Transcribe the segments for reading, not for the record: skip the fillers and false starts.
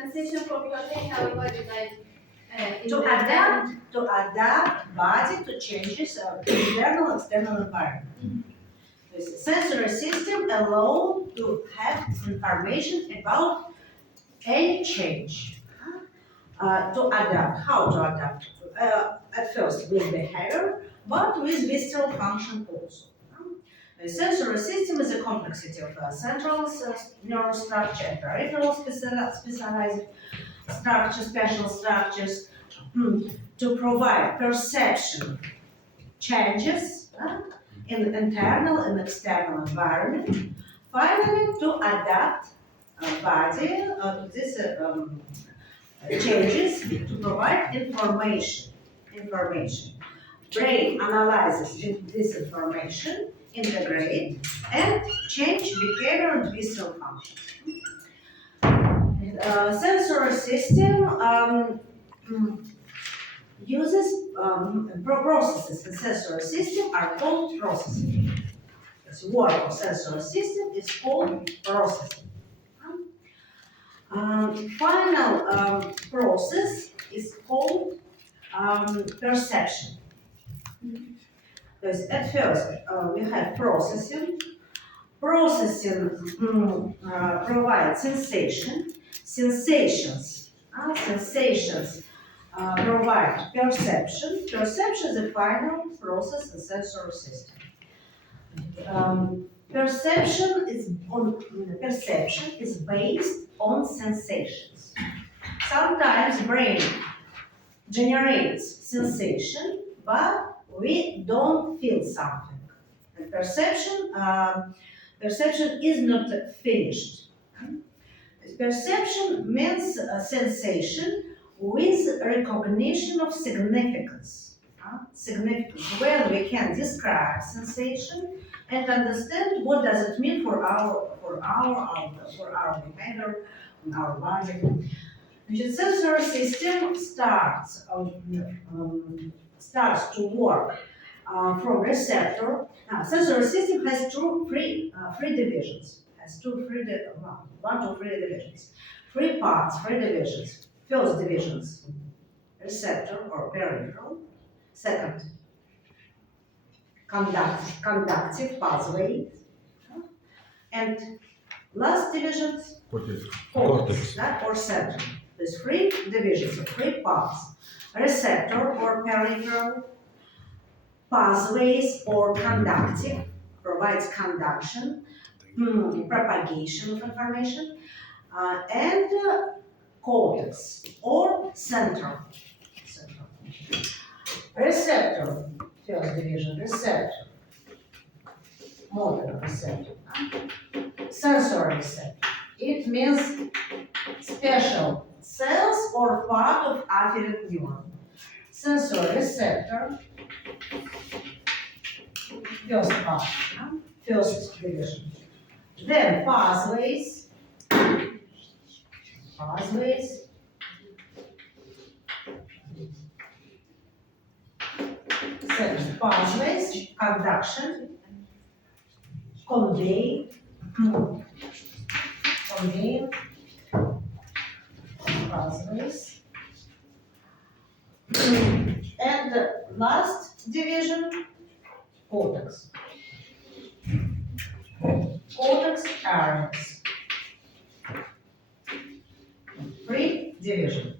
sensation for protect our body, like to adapt body to changes of internal and external environment. The sensory system allows to have information about any change. To adapt. How to adapt? At first with behavior, but with visceral function also. The sensory system is a complexity of central nervous structure and peripheral specialized structures, special structures, to provide perception changes in internal and external environment. Finally, to adapt body to these changes to provide information. Brain analyzes this information, integrate, and change behavior and visceral functions. Sensory system uses processes in sensory system are called processing. The work of sensory system is called processing. Final process is called perception. Because at first we have processing. Processing provides sensation. Sensations provide perception. Perception is the final process in sensory system. Perception is based on sensations. Sometimes brain generates sensation, but we don't feel something. And perception is not finished. Perception means a sensation with recognition of significance. Significance, where we can describe sensation and understand what does it mean for our behavior, and our body. The sensory system starts to work from receptor. Now, sensory system has three divisions. One to three divisions. Three parts, three divisions. First divisions, receptor or peripheral. Second, conductive pathway. And last divisions, cortex or center. There's three divisions, three parts. Receptor or peripheral, pathways or conductive, provides conduction, propagation of information, and cortex or central. Receptor, first division, receptor, motor receptor, sensory receptor. It means special cells or part of afferent neuron. Sensory receptor, first part, first division. Then pathways, second pathways, conduction, convey, pathways. And the last division, cortex. Cortex areas. Three divisions.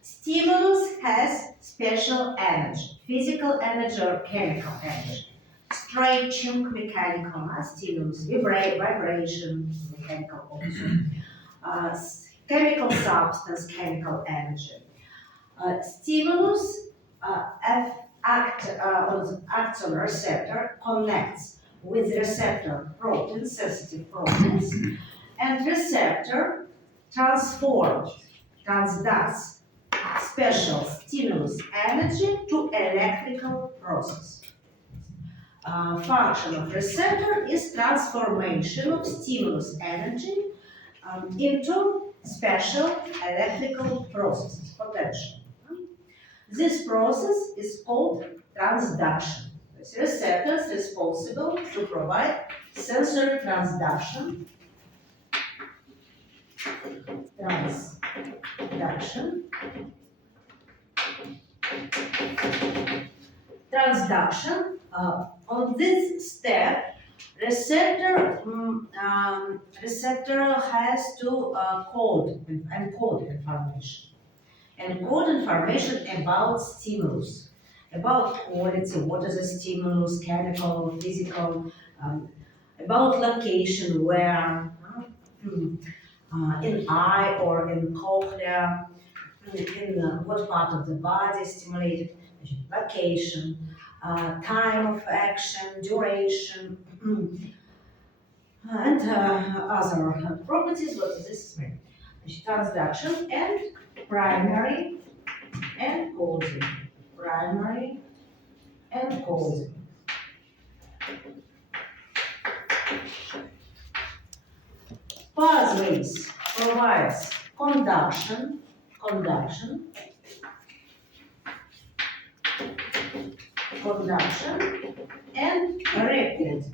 Stimulus has special energy, physical energy or chemical energy. Stretching, mechanical stimulus, vibration, mechanical also. Chemical substance, chemical energy. Stimulus acts on receptor, connects with receptor proteins, sensitive proteins, and receptor transducts special stimulus energy to electrical process. Function of receptor is transformation of stimulus energy into special electrical processes, potential. This process is called transduction. The receptor is responsible to provide sensory transduction transduction. Transduction. On this step, receptor has to encode information. Encode information about stimulus, about quality, what is a stimulus, chemical, physical, about location, where, in eye or in cochlea, in what part of the body is stimulated, location, time of action, duration, and other properties. What does this mean? Transduction and primary encoding. Primary encoding. Pathways provides conduction, and recording.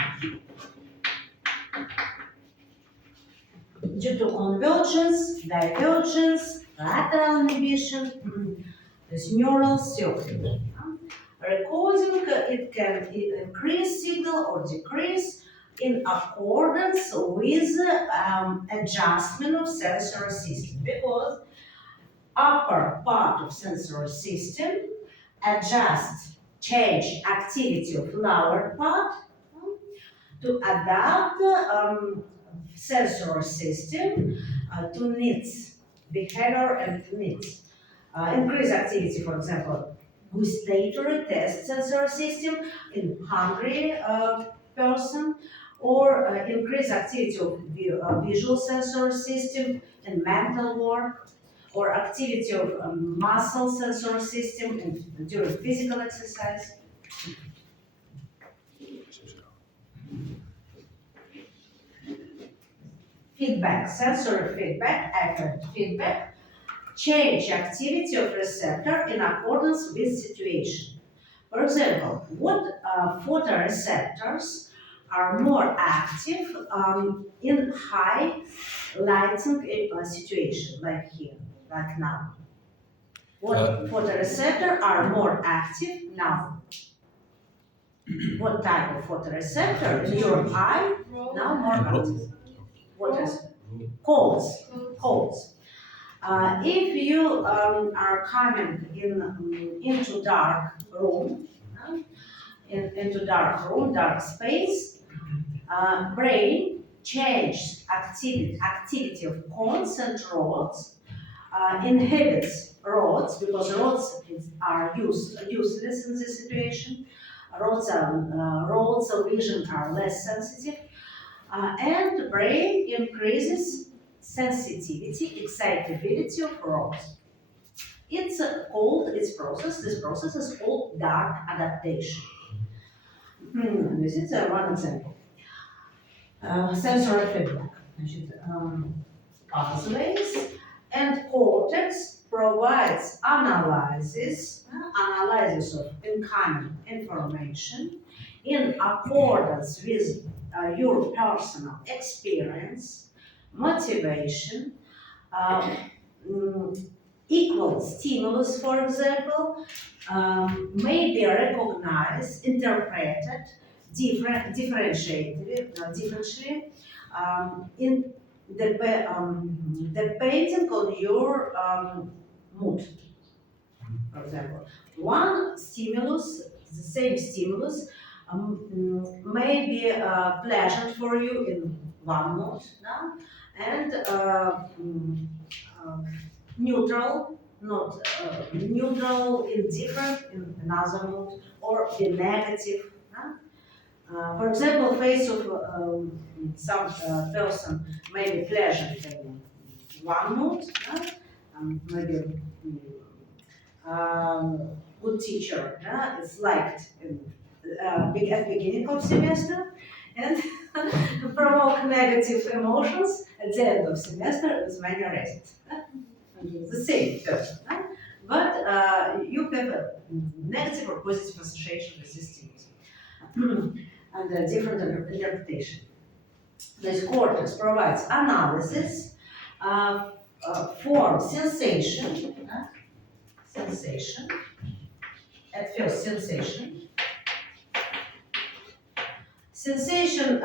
Due to convergence, divergence, lateral inhibition, this neural circuit. Recording, it can increase signal or decrease in accordance with adjustment of sensory system, because upper part of sensory system change activity of lower part to adapt sensory system to needs, behavior and needs. Increase activity, for example, gustatory test sensor system in hungry person, or increase activity of visual sensor system in mental work, or activity of muscle sensor system during physical exercise. Feedback, sensory feedback, affect feedback, change activity of receptor in accordance with situation. For example, what photoreceptors are more active in high lighting situation, like here, like now? What photoreceptor are more active now? What type of photoreceptor in your eye now more active? What is codes? Codes. If you are coming into dark room, dark space, brain changes activity of cones and rods, inhibits rods, because rods are useless in this situation. Rods of vision are less sensitive, and the brain increases sensitivity, excitability of rods. This process is called dark adaptation. This is one example. Sensory feedback. Pathways and cortex provides analysis of incoming information in accordance with your personal experience, motivation, equal stimulus, for example, may be recognized, interpreted, differentially in depending on your mood. For example, one stimulus, the same stimulus, may be pleasant for you in one mood, no? And neutral, not neutral, indifferent in another mood, or be negative. No? For example, face of some person may be pleasant in one mood, maybe good teacher is liked at beginning of semester, and provoke negative emotions at the end of semester is manneristic. The same person, but you have a negative or positive association with this stimulus. And a different interpretation. This cortex provides analysis form sensation, at first sensation. Sensation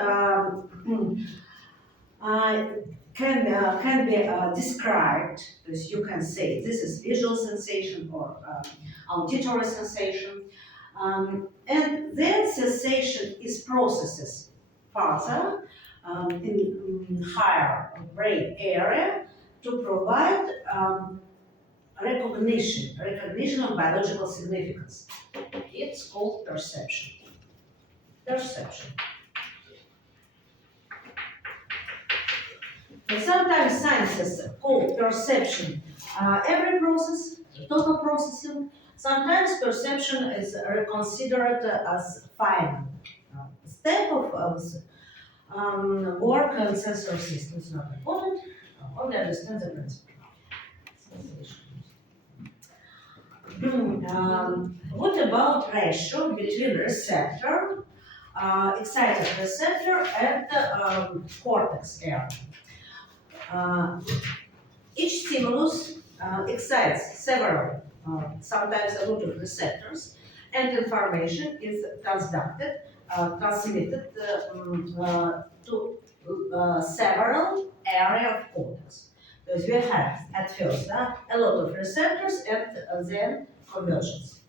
can be described, as you can say, this is visual sensation or auditory sensation. And then sensation is processes further in higher brain area to provide recognition of biological significance. It's called perception. Perception. And sometimes scientists call perception every process, total processing. Sometimes perception is considered as final step of work and sensory systems. Not important. Only understand the principle. What about ratio between receptor, excited receptor, and cortex area? Each stimulus excites several, sometimes a lot of receptors, and information is transmitted to several areas of cortex. Because we have at first a lot of receptors and then convergence,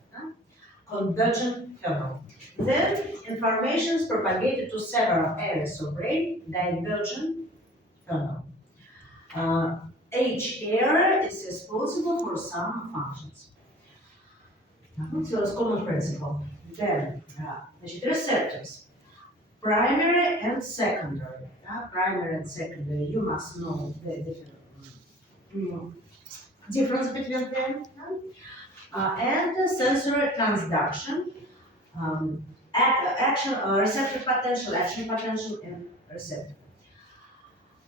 convergent phenomenon. Then information is propagated to several areas of brain, divergent phenomenon. Each area is responsible for some functions. So it's common principle. Then, receptors, primary and secondary. Primary and secondary, you must know the difference between them. And sensory transduction, action, receptor potential, action potential, and receptor.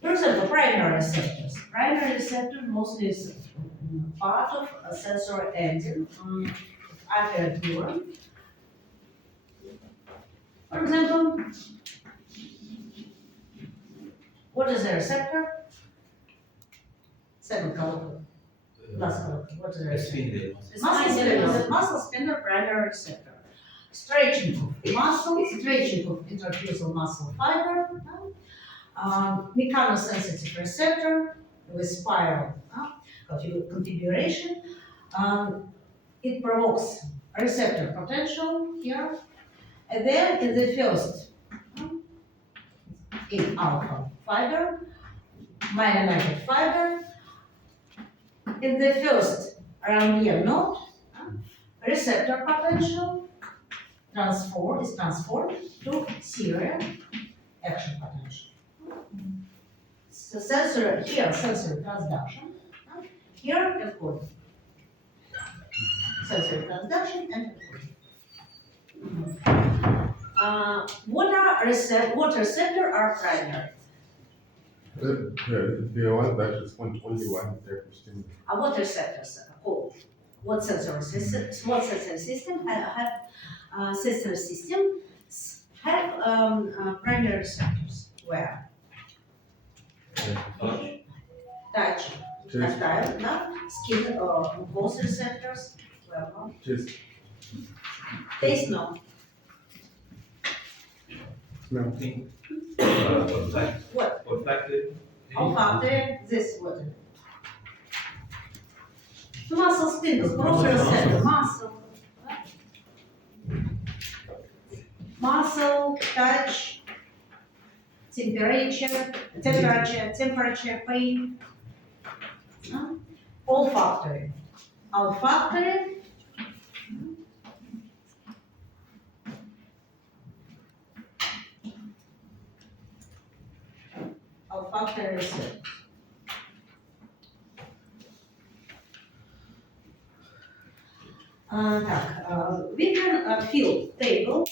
For example, primary receptors. Primary receptor mostly is part of a sensory engine, afferent neuron. For example, what is a receptor? Second color. Last color. What is a receptor? Muscle spindle, primary receptor. Stretching of muscle, stretching of interfusal muscle fiber. Mechanosensitive receptor with spiral configuration. It provokes receptor potential here. And then in the first, in alpha fiber, myelinated fiber, in the first Ranvier node, receptor potential is transformed to serial action potential. So sensory transduction, here encoding. Sensory transduction and encoding. What receptor are primary? The one that is 121 there. What receptors are called? What sensory system? What sensory system have sensory system have primary receptors? Where? Touch, tactile, no? Skin or mucous receptors? Where no? Just Taste, no. smell. What? Olfactive. Olfactory, this what? Muscle spindles, proprioceptor, muscle, touch, temperature, pain. Olfactory. Olfactory receptor. We can fill table.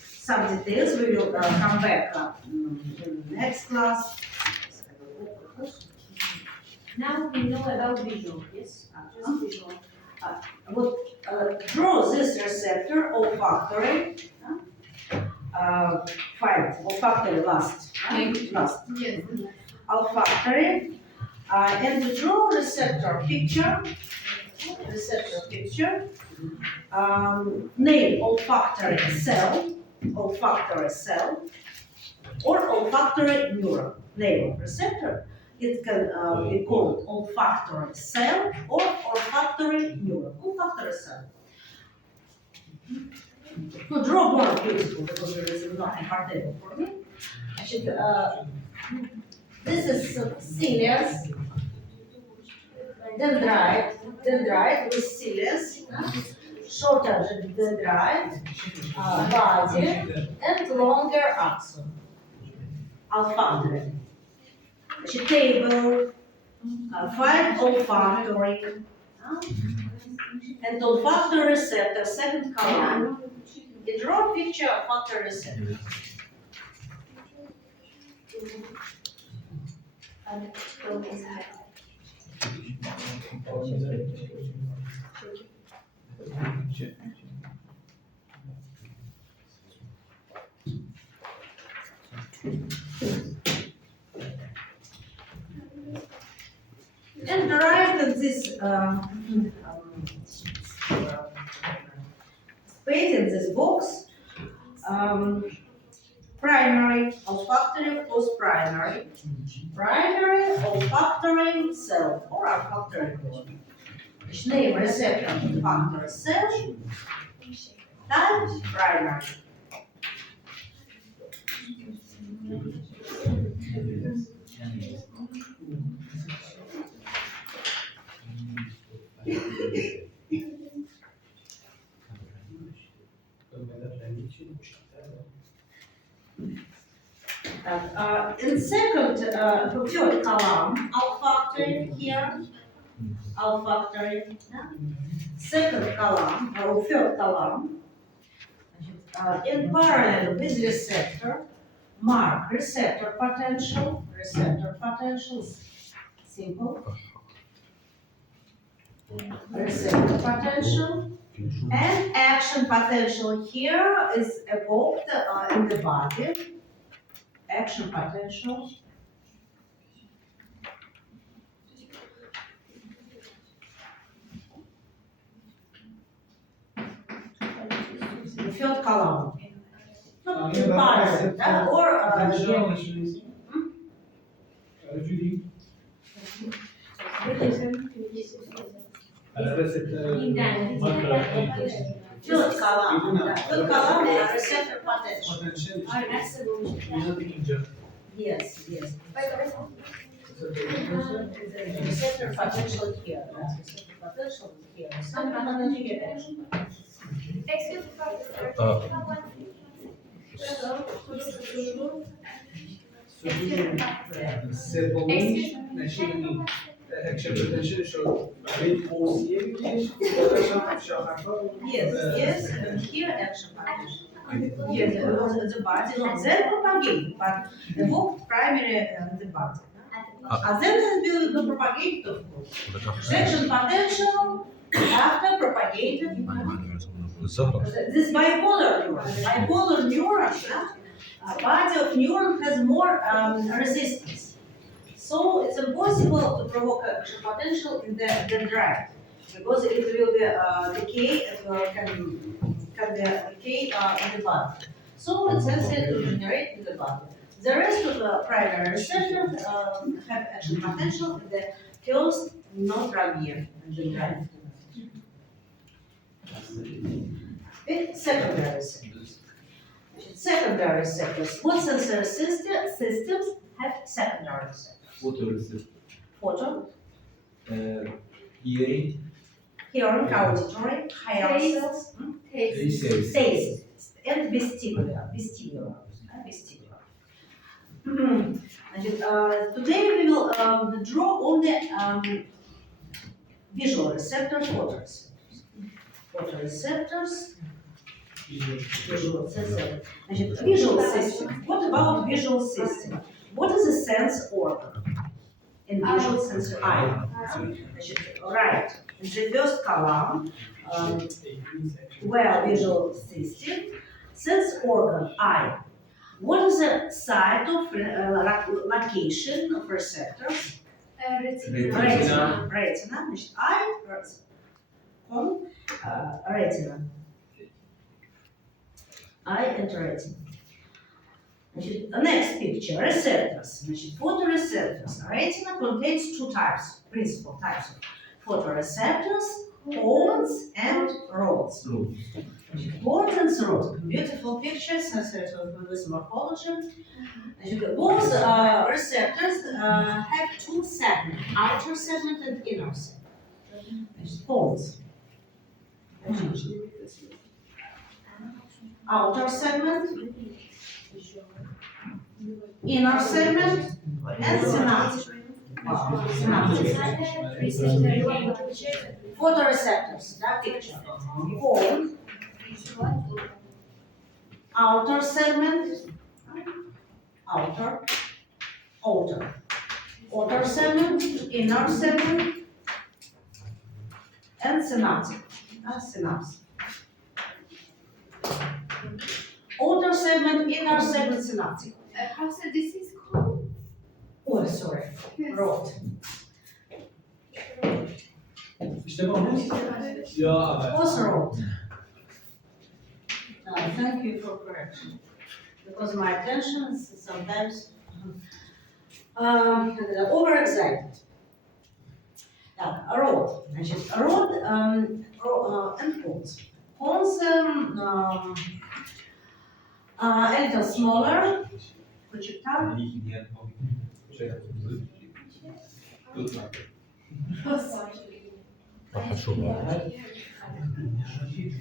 Some details we will come back in the next class. Now we know about visual, yes? Just visual. Draw this receptor olfactory. Find olfactory last. Last. Yes. Olfactory. And draw receptor picture. Name olfactory cell, or olfactory neuron. Name of receptor. It can be called olfactory cell or olfactory neuron. Olfactory cell. No, draw more beautiful because there is nothing comfortable for me. This is cilious, dendrite with cilious, shorter dendrite, body, and longer axon. Olfactory. Table, 5 olfactory, and olfactory receptor, second column. You draw a picture of olfactory receptor. And derived in this space, in this box, primary olfactory post-primary, primary olfactory cell or olfactory neuron. Which name receptor olfactory cell, type primary. In second, third column, olfactory here, olfactory. Second column, or third column, in parallel with receptor, mark receptor potential, simple. Receptor potential and action potential here is evoked in the body. Action potential. The third column. Not in parallel, or third column is receptor potential. Yes. Receptor potential here. Receptor potential here. Excuse me, Yes, and here action potential. Yes, the body, then propagate, but evoked primary the body. Then it will be propagated, of course. Action potential after propagated. This bipolar neuron, body of neuron has more resistance. So it's impossible to provoke action potential in the dendrite because it will be decay, can decay in the body. So it's necessary to generate in the body. The rest of the primary receptors have action potential in the first non-primary dendrite. Secondary receptors. Secondary receptors. What sensory systems have secondary receptors? Photo, Hearing, auditory, hair cells, taste. taste, and vestibular. Today we will draw only visual receptors, photoreceptors. Visual system. Visual system. What about visual system? What is a sense organ? In visual sense, eye. Right. In the first column, where visual system, sense organ, eye. What is the site of location of receptors? Retina. Значит, retina. Eye and retina. Значит, next picture, receptors. Значит, photoreceptors. Retina contains two types, principal types of photoreceptors, cones and rods. Cones and rods. Beautiful pictures associated with morphology. Значит, both receptors have two segments, outer segment and inner segment. Значит, cones. Outer segment, inner segment, and synapse. Photoreceptors, that picture. Cone, outer segment, outer segment, inner segment, and synapse. Synapse. Outer segment, inner segment, synaptic. How said this is called? Oh, sorry. Rod. What's rod? Thank you for correction. Because my attention is sometimes overexcited. Rod. Значит, rod and cones. Cones a little smaller, projectile.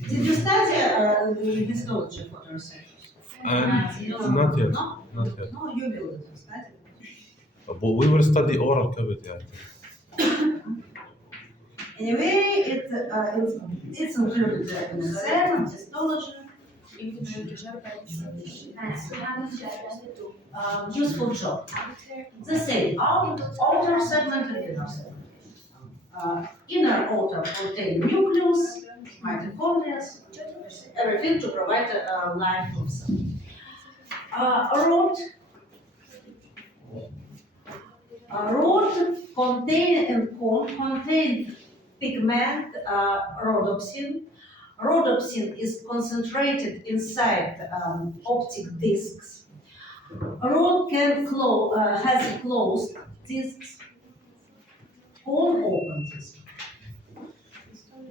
Did you study the histology of photoreceptors? Not yet. No? Not yet. No, you will study. But we will study oral cavity, I think. Anyway, it's included in the cell, histology. Useful job. The same, outer segment and inner segment. Inner outer contain nucleus, mitochondria, everything to provide life for cell. Rod contain pigment rhodopsin. Rhodopsin is concentrated inside optic discs. Rod has closed discs, cone open disc,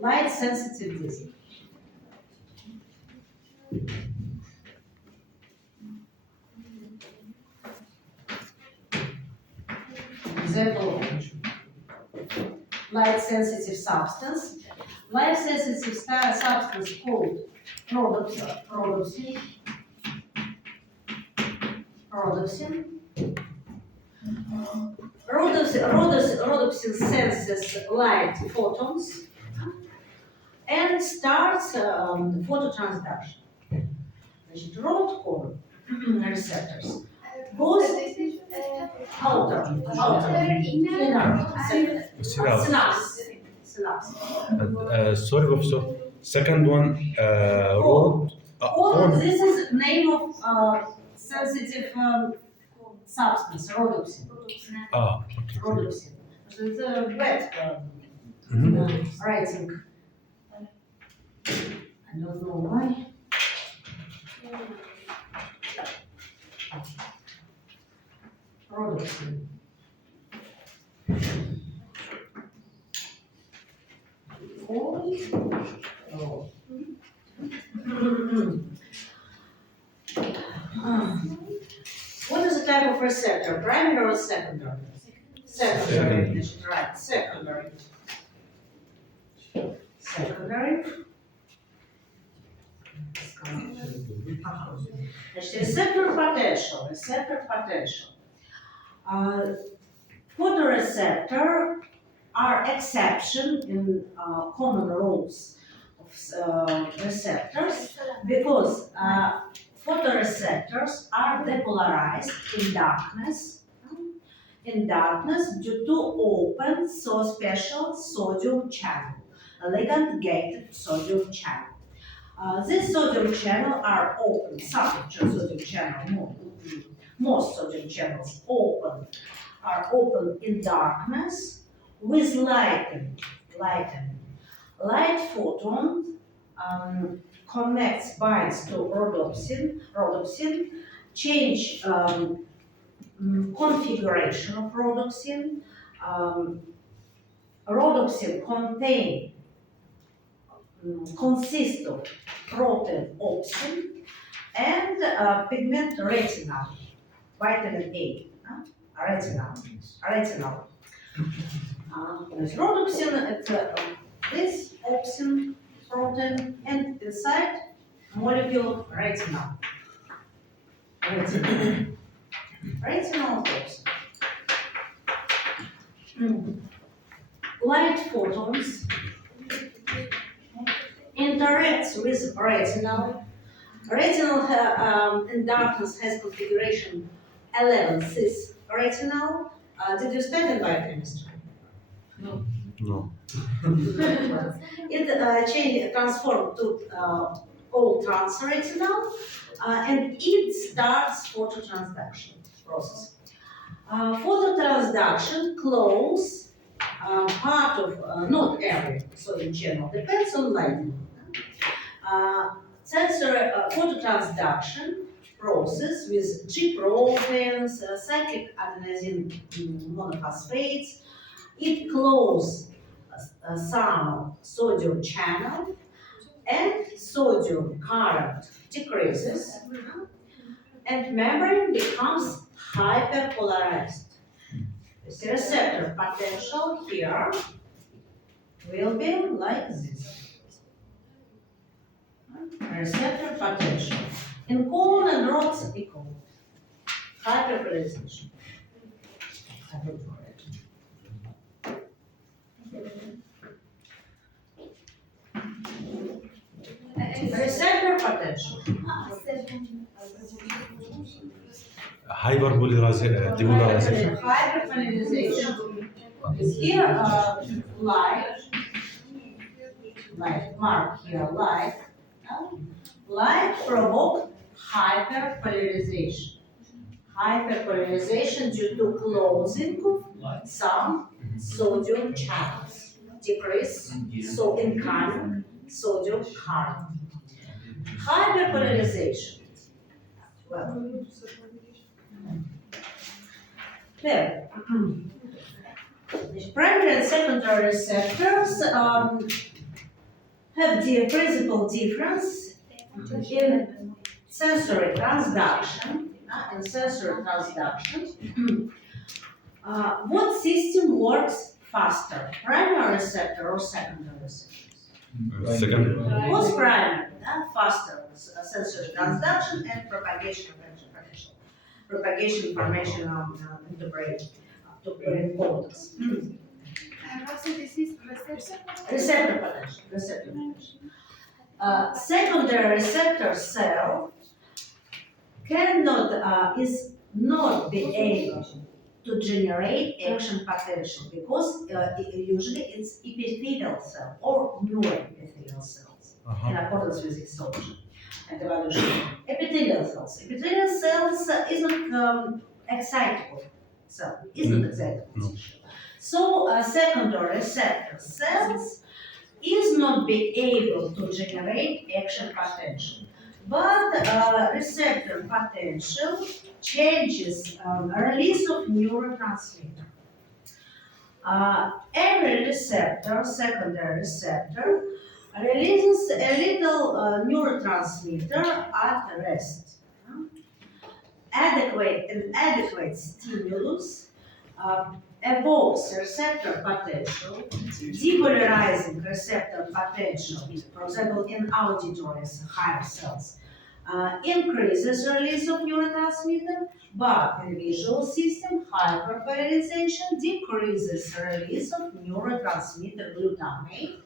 light sensitive disc. Example, light sensitive substance. Light sensitive substance called rhodopsin. Rhodopsin senses light photons and starts phototransduction. Значит, rod cone receptors. Both outer, inner, synapse. And, sorry, Professor. Second one, road. This is name of sensitive substance, rhodopsin. Okay. Rhodopsin. It's a wet writing. I don't know why. Rhodopsin. What is the type of receptor? Primary or secondary? Secondary. Right, secondary. Secondary. Receptor potential. Photoreceptor are exception in common rules of receptors because photoreceptors are depolarized in darkness due to open special sodium channel, a ligand-gated sodium channel. These sodium channels are open, some sodium channel, most sodium channels open are open in darkness with lighting. Light photon connects, binds to rhodopsin, change configuration of rhodopsin. Rhodopsin consists of protein opsin and pigment retinal, vitamin A, retinal. Rhodopsin, it's this opsin protein, and inside molecule retinal. Retinal opsin. Light photons interacts with retinal. Retinal in darkness has configuration 11 cis retinal. Did you study in biochemistry? No. It transformed to all trans retinal, and it starts phototransduction process. Phototransduction close part of not area, so in general depends on lighting. Sensory phototransduction process with G proteins, cyclic adenosine monophosphates. It closes some sodium channel and sodium current decreases, and membrane becomes hyperpolarized. The receptor potential here will be like this. Receptor potential. In colon and rods equal. Hyperpolarization. Receptor potential. Hyperpolarization. Hyperpolarization. Here, light, mark here, light provoke hyperpolarization. Hyperpolarization due to closing of some sodium channels. Decrease, so incoming sodium current. Hyperpolarization. Well, there. Primary and secondary receptors have the principal difference in sensory transduction. What system works faster, primary receptor or secondary receptors? Second. What's primary? Faster sensory transduction and propagation of potential. Propagation information into brain to brain cortex. Also, this is receptor. Receptor potential. Secondary receptor cell is not be able to generate action potential because usually it's epithelial cell or neuroepithelial cells in accordance with histology and evolution. Epithelial cells. Epithelial cells isn't excitable cell, isn't excitable tissue. So secondary receptor cells is not be able to generate action potential. But receptor potential changes release of neurotransmitter. Every receptor, secondary receptor, releases a little neurotransmitter at rest. Adequate stimulus evokes receptor potential, depolarizing receptor potential, for example, in auditories, higher cells, increases release of neurotransmitter, but in visual system, hyperpolarization decreases release of neurotransmitter glutamate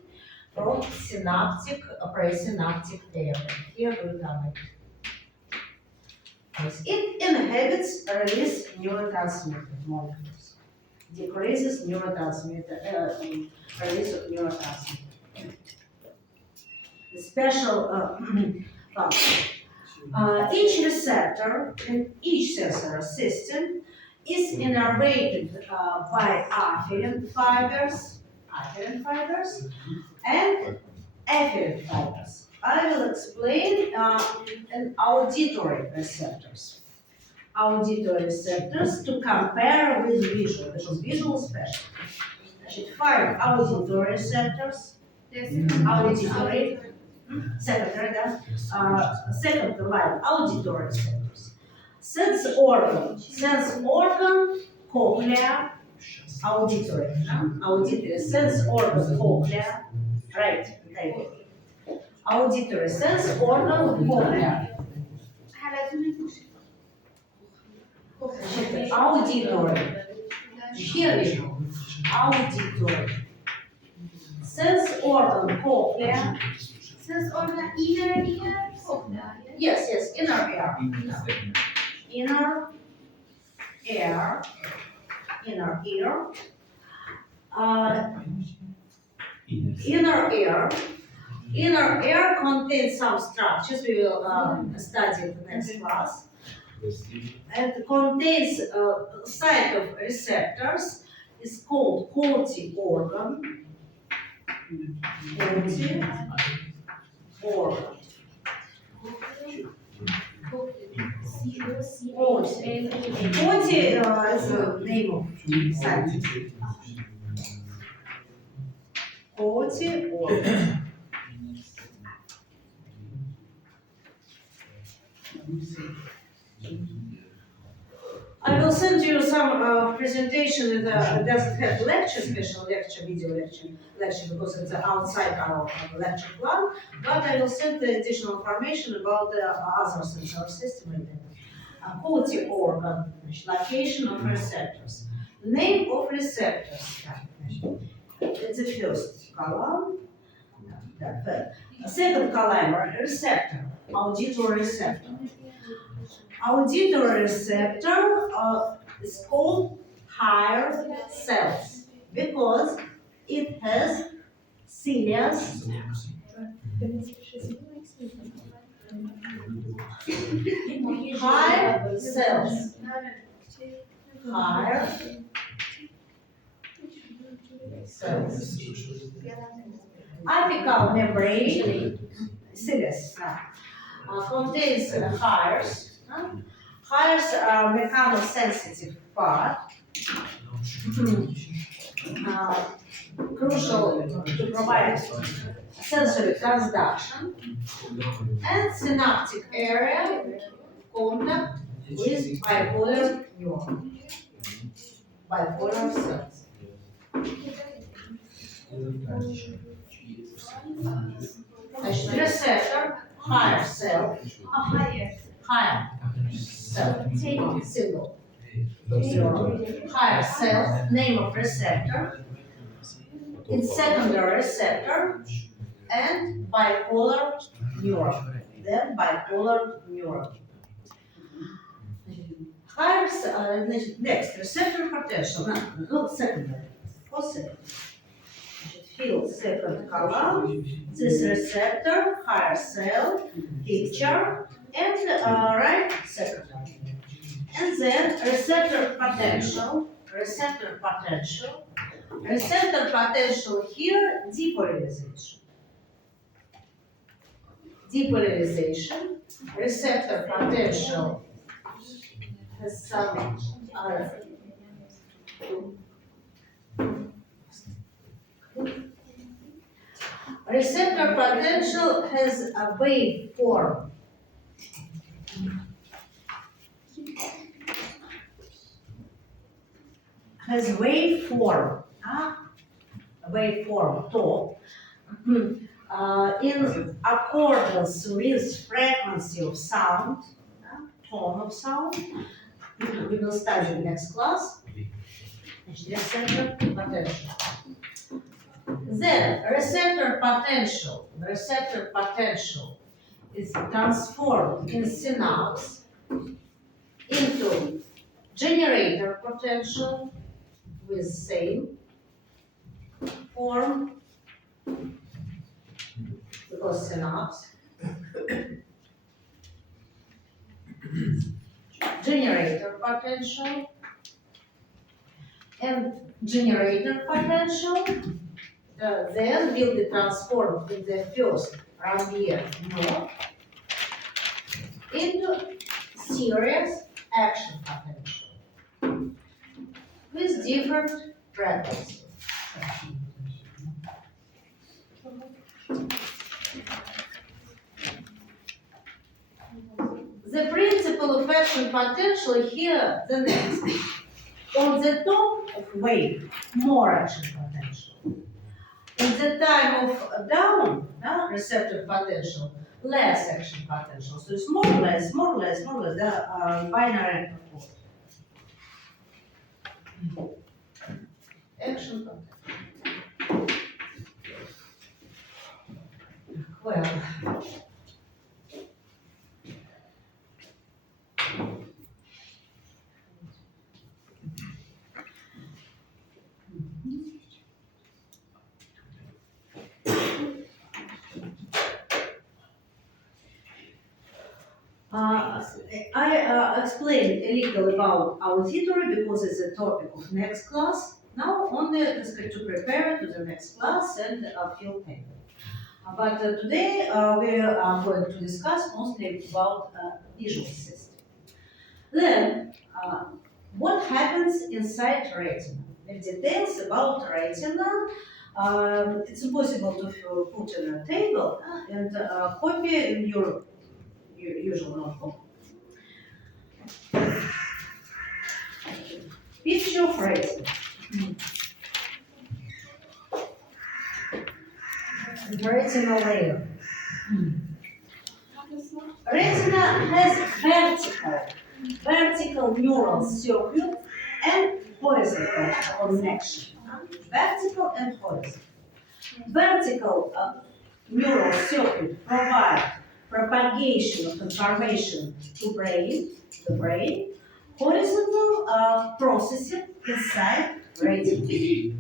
from synaptic, presynaptic area. Here, glutamate. It inhibits release neurotransmitter molecules, decreases neurotransmitter release of neurotransmitter. The special function. Each receptor in each sensory system is innervated by afferent fibers and afferent fibers. I will explain in auditory receptors. Auditory receptors to compare with visual, because visual special. Значит, 5 auditory receptors, auditory, secondary, да? Second line, auditory receptors. Sense organ, cochlea, auditory, auditory, sense organ, cochlea, right, type it. Auditory, sense organ, cochlea. Auditory, hearing, auditory. Sense organ, cochlea. Sense organ, inner ear, cochlea. Yes, inner ear. Inner ear. Inner ear contains some structures we will study in the next class. And contains site of receptors is called Corti organ. Corti organ. Corti is the name of site. Corti organ. I will send you some presentation that doesn't have lecture, special lecture, video lecture, because it's outside our lecture plan, but I will send the additional information about the other sensor system in there. Quality organ, location of receptors. Name of receptors. It's the first column. Second column, receptor, auditory receptor. Auditory receptor is called higher cells because it has cilious higher cells. Higher cells. Apical membrane, cilious, contains hairs. Hairs are mechanosensitive part, crucial to provide sensory transduction, and synaptic area contact with bipolar neuron, bipolar cells. Значит, receptor, higher cell, higher cell, single neuron, higher cell, name of receptor, it's secondary receptor, and bipolar neuron, then bipolar neuron. Higher cell, next, receptor potential, not secondary, second. Field second column, this receptor, higher cell, picture, and right secondary. And then receptor potential here, depolarization. Depolarization, receptor potential has some receptor potential has a waveform. Has waveform, waveform top, in accordance with frequency of sound, tone of sound. We will study in next class. Receptor potential. Then receptor potential is transformed in synapse into generator potential with same form because synapse. Generator potential and generator potential then will be transformed in the first Rambier node into series action potential with different frequencies. The principle of action potential here the next. On the top of wave, more action potential. In the time of down, receptor potential, less action potential. So it's more or less, the binary proportion. Action potential. Well. I explained a little about auditory because it's a topic of next class. Now only to prepare to the next class and field paper. But today we are going to discuss mostly about visual system. Then, what happens inside retina? The details about retina, it's impossible to put in a table and copy in your usual notebook. Picture of retina. Retinal layer. Retina has vertical neural circuit and horizontal connection. Vertical and horizontal. Vertical neural circuit provide propagation of information to the brain. Horizontal processing inside retina.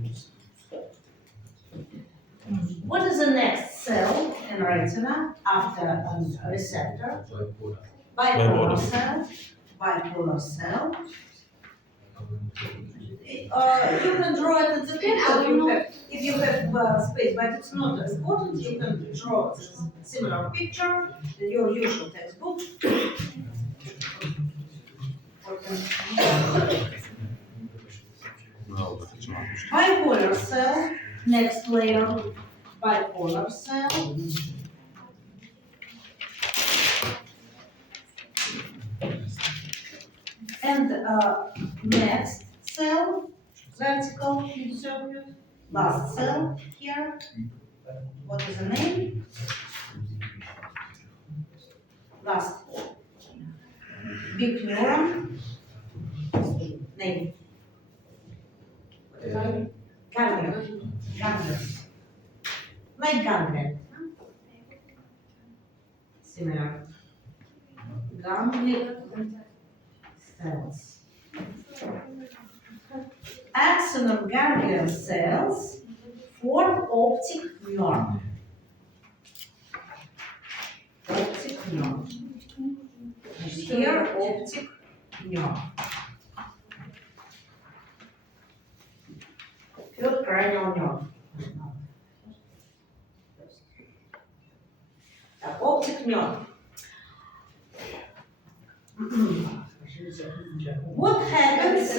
What is the next cell in retina after a receptor? Bipolar cell. Bipolar cell. You can draw it at the table if you have space, but it's not important. You can draw a similar picture in your usual textbook. Bipolar cell, next layer, bipolar cell. And next cell, vertical circuit, last cell here. What is the name? Last big neuron. Name. Ganglion. Ganglion. Like ganglion. Similar. Ganglion cells. Axon of ganglion cells form optic neuron. Optic neuron. Here, optic neuron. Third cranial neuron. Optic neuron. What happens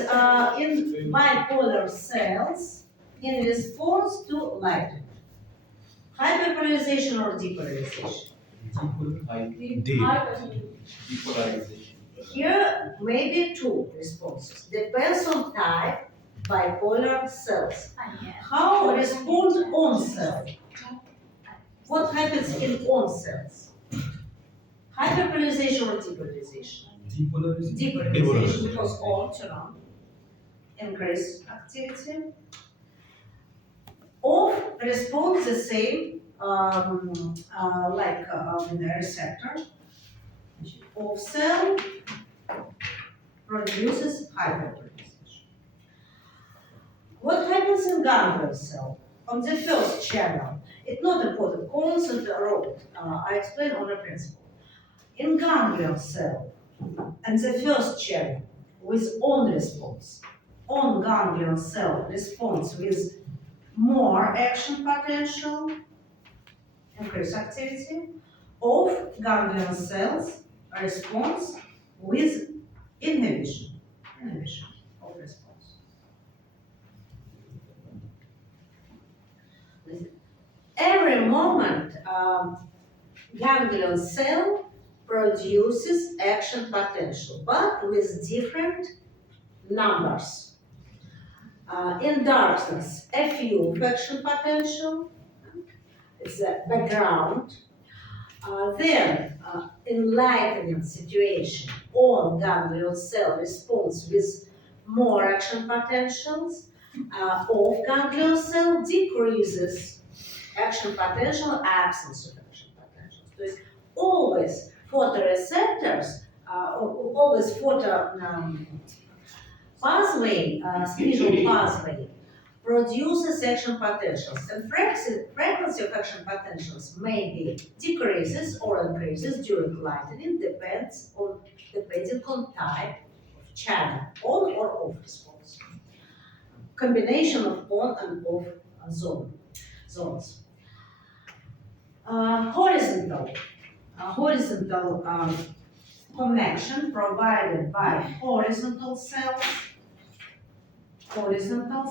in bipolar cells in response to light? Hyperpolarization or depolarization? Depolarization. Here, maybe two responses. Depends on type, bipolar cells. How respond on cell? What happens in on cells? Hyperpolarization or depolarization? Depolarization, because on turn on, increase activity. Off responds the same like the receptor. Off cell produces hyperpolarization. What happens in ganglion cell? On the first channel, it's not important, constant road. I explain on the principle. In ganglion cell, and the first channel with on response. on ganglion cell response with more action potential, increased activity, of ganglion cells response with inhibition of response. Every moment, ganglion cell produces action potential, but with different numbers. In darkness, a few of action potential is the background. Then, in lightening situation, on ganglion cell response with more action potentials of ganglion cell decreases action potential, absence of action potentials. То есть always photoreceptors, always photo pathway, visual pathway produces action potentials, and frequency of action potentials may be decreases or increases during lightening, depending on type of channel, on or off response. Combination of on and off zones. Horizontal connection provided by horizontal cells. Horizontal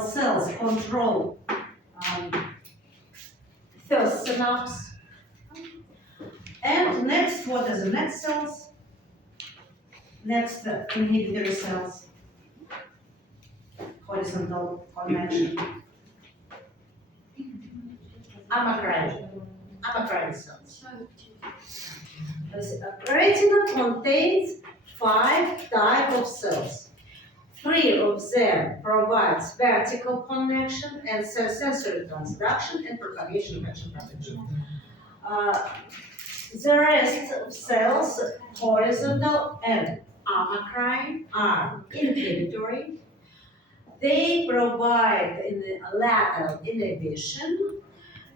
cells control first synapse. And next, what are the next cells? Next, inhibitory cells. Horizontal connection. Amacrine cells. Retina contains 5 types of cells. 3 of them provides vertical connection and sensory transduction and propagation of action potential. The rest of cells, horizontal and amacrine, are inhibitory. They provide lateral inhibition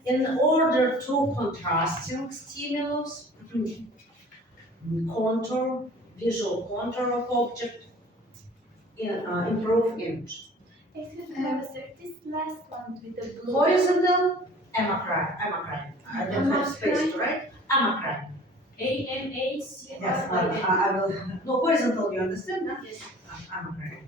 in order to contrasting stimulus, visual contour of object, improve image. Excuse me, Professor, this last one with the blue. Horizontal, amacrine. I don't have space to write. Amacrine. AMACR. Yes, I will. No, horizontal, you understand, no? Yes. Amacrine.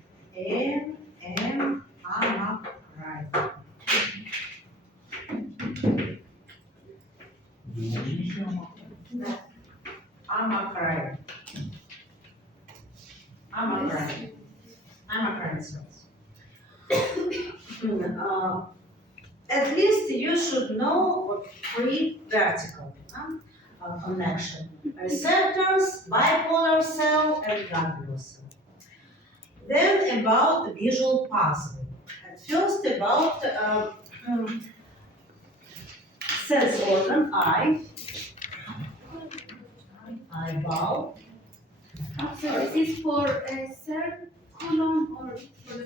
Amacrine. Amacrine. Amacrine cells. At least you should know what 3 vertical connection. Receptors, bipolar cell, and ganglion cell. Then about the visual pathway. At first about sense organ, eyeball. So this is for third column or for the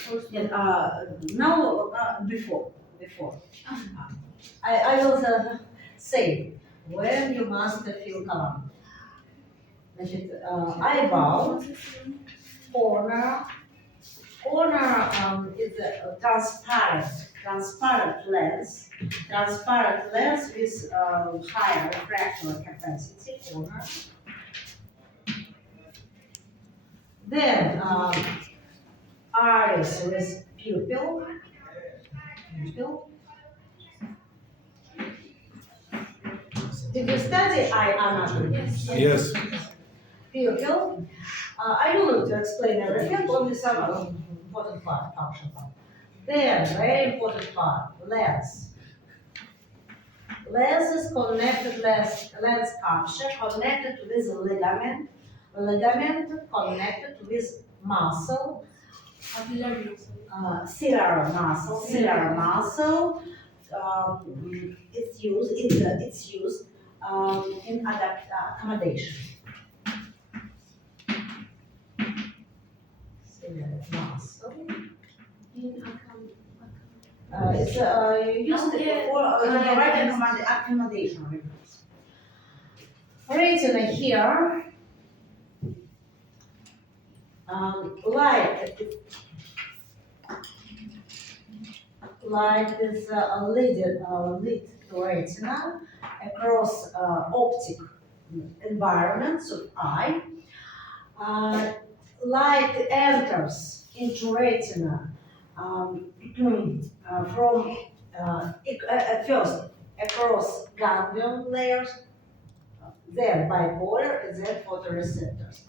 first And, column? now, before. I will say when you must feel calm. Значит, eyeball, corner is a transparent lens with higher refractive capacity, corner. Then iris with pupil. Did you study eye anatomy? Yes. Pupil. I don't want to explain everything, only some important part, function part. Then, very important part, lens. Lens is connected, lens capture connected with ligament connected with muscle, ciliary muscle. It's used in accommodation. Ciliary muscle. It's, you used it Yeah. for Yeah. right accommodation reference. Retina here, light is lead to retina across optic environments of eye. Light enters into retina from at first across ganglion layers, then bipolar, and then photoreceptors.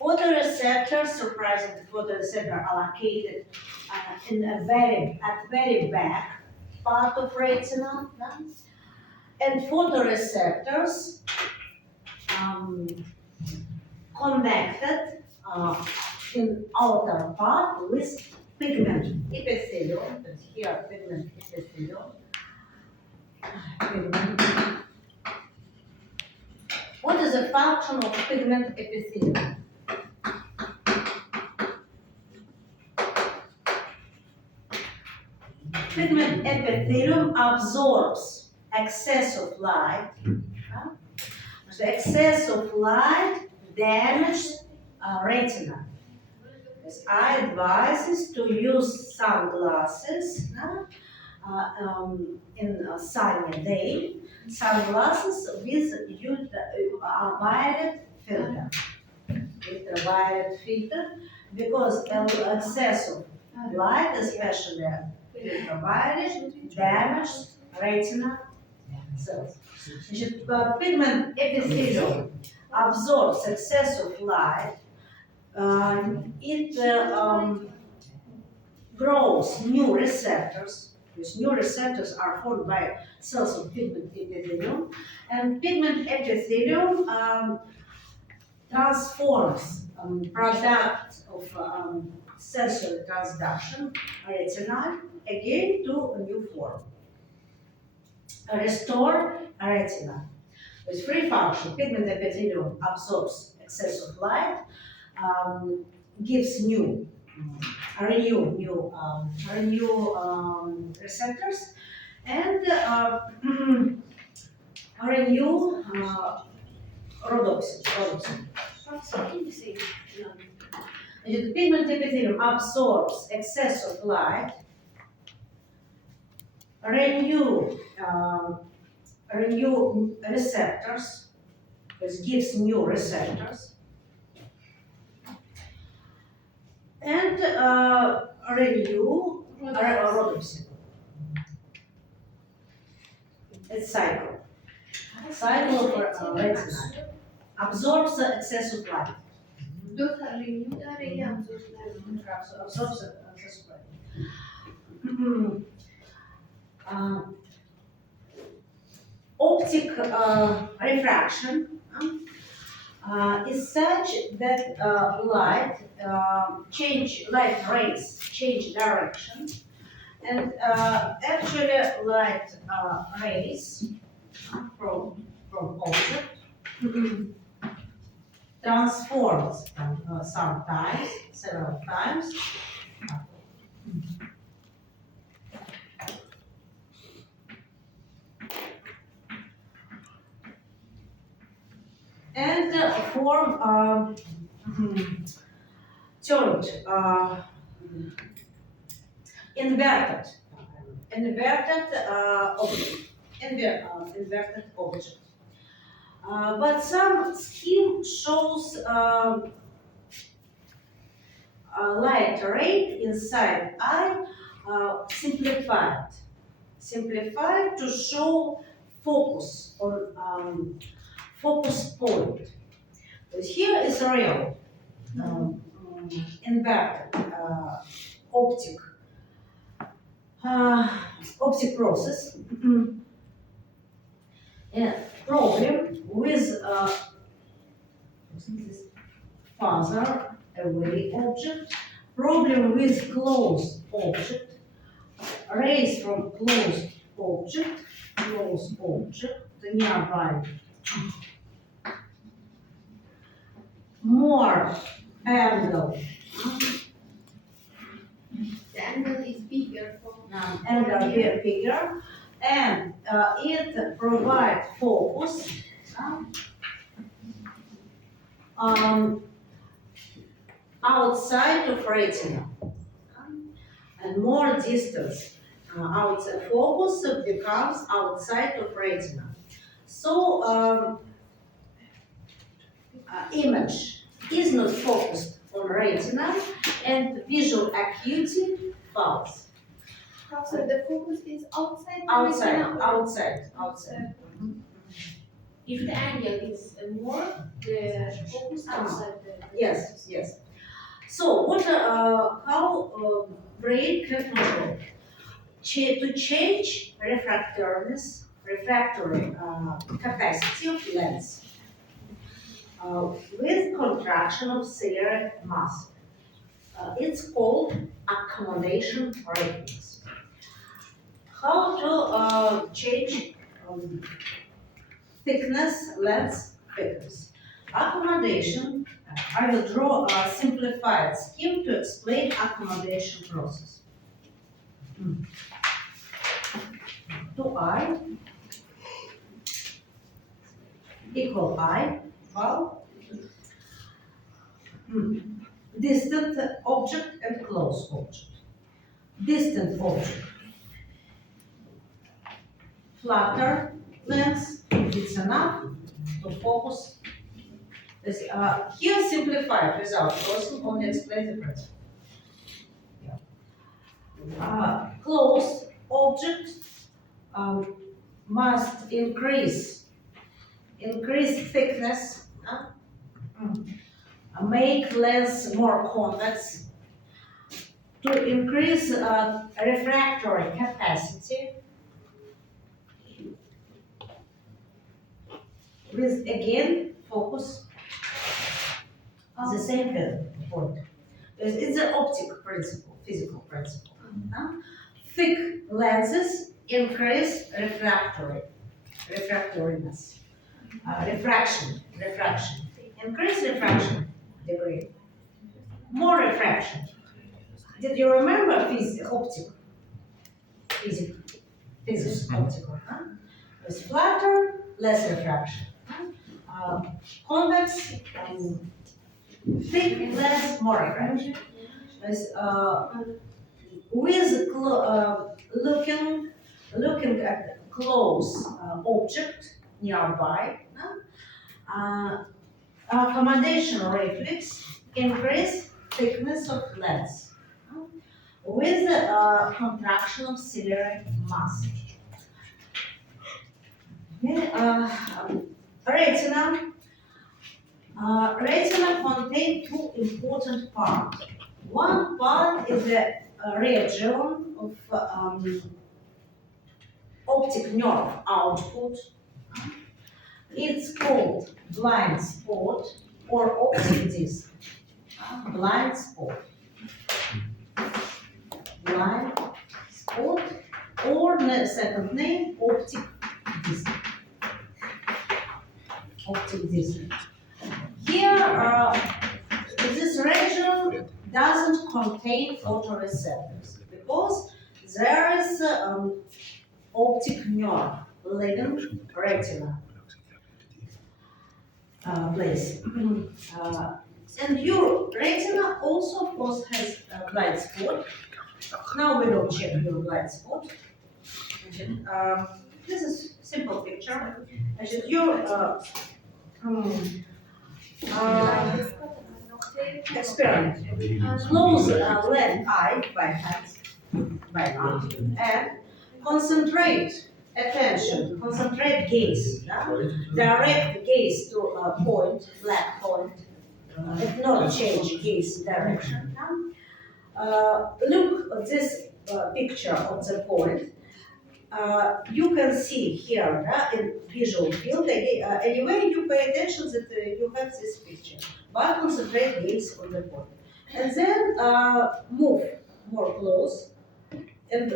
Photoreceptors, surprisingly, photoreceptors are located at very back part of retina, yeah? And photoreceptors connected in outer part with pigment epithelium. That's here pigment epithelium. Pigment. What is the function of pigment epithelium? Pigment epithelium absorbs excess of light. The excess of light damages retina. This eye advises to use sunglasses in a sunny day. Sunglasses with violet filter. Ultraviolet filter, because excess of light, especially ultraviolet, damages retina cells. Pigment epithelium absorbs excess of light. It grows new receptors. These new receptors are formed by cells of pigment epithelium, and pigment epithelium transforms product of sensory transduction, retinal, again to a new form. Restore retina. With free function, pigment epithelium absorbs excess of light, gives renew receptors, and renew rhodopsin. The pigment epithelium absorbs excess of light, renew receptors, which gives new receptors, and renew rhodopsin. It's cycle. Cycle of retina absorbs the excess of light. Those are renewed or Absorbs the excess of light. Optic refraction is such that light rays change direction, and actually light rays from object transforms sometimes, several times. And form turned inverted object. Inverted object. But some scheme shows light ray inside eye simplified to show focus on focus point. But here is real inverted optic process. Problem with farther away object, problem with close object, rays from closed object, the nearby. More angle The angle is bigger for. and are bigger, and it provides focus outside of retina and more distance outside focus becomes outside of retina. So image is not focused on retina and visual acuity falls. So the focus is outside the Outside, retina or- outside. If the angle is more, the focus outside the. Yes, yes. So what, how brain can control? To change refractoriness, refractory capacity of lens with contraction of ciliary muscle. It's called accommodation reflex. How to change thickness, lens thickness? Accommodation, I will draw a simplified scheme to explain accommodation process. To I equal I, well, distant object and close object. Distant object, flatter lens, it's enough to focus. This, here simplified without crossing, only explain the principle. Closed object must increase thickness, make lens more convex, to increase refractory capacity with again focus the same point. It's an optic principle, physical principle. Thick lenses increase refractoriness, refraction, increase refraction degree, more refraction. Did you remember physics optical? With flatter, less refraction. Convex, thick, less, more refraction. With looking at close object nearby, accommodation reflex increase thickness of lens with contraction of ciliary muscle. Retina contains two important parts. One part is the region of optic nerve output. It's called blind spot or optic disc. Blind spot. Blind spot, or the second name, optic disc. Optic disc. Here, this region doesn't contain photoreceptors because there is optic nerve leading retina place. And your retina also, of course, has a blind spot. Now we will check your blind spot. This is simple picture. Your experiment. Close left eye by hand, and concentrate attention, concentrate gaze, direct gaze to a point, black point, not change gaze direction. Look at this picture of the point. You can see here in visual field, anyway you pay attention that you have this picture, but concentrate gaze on the point. And then move more close, and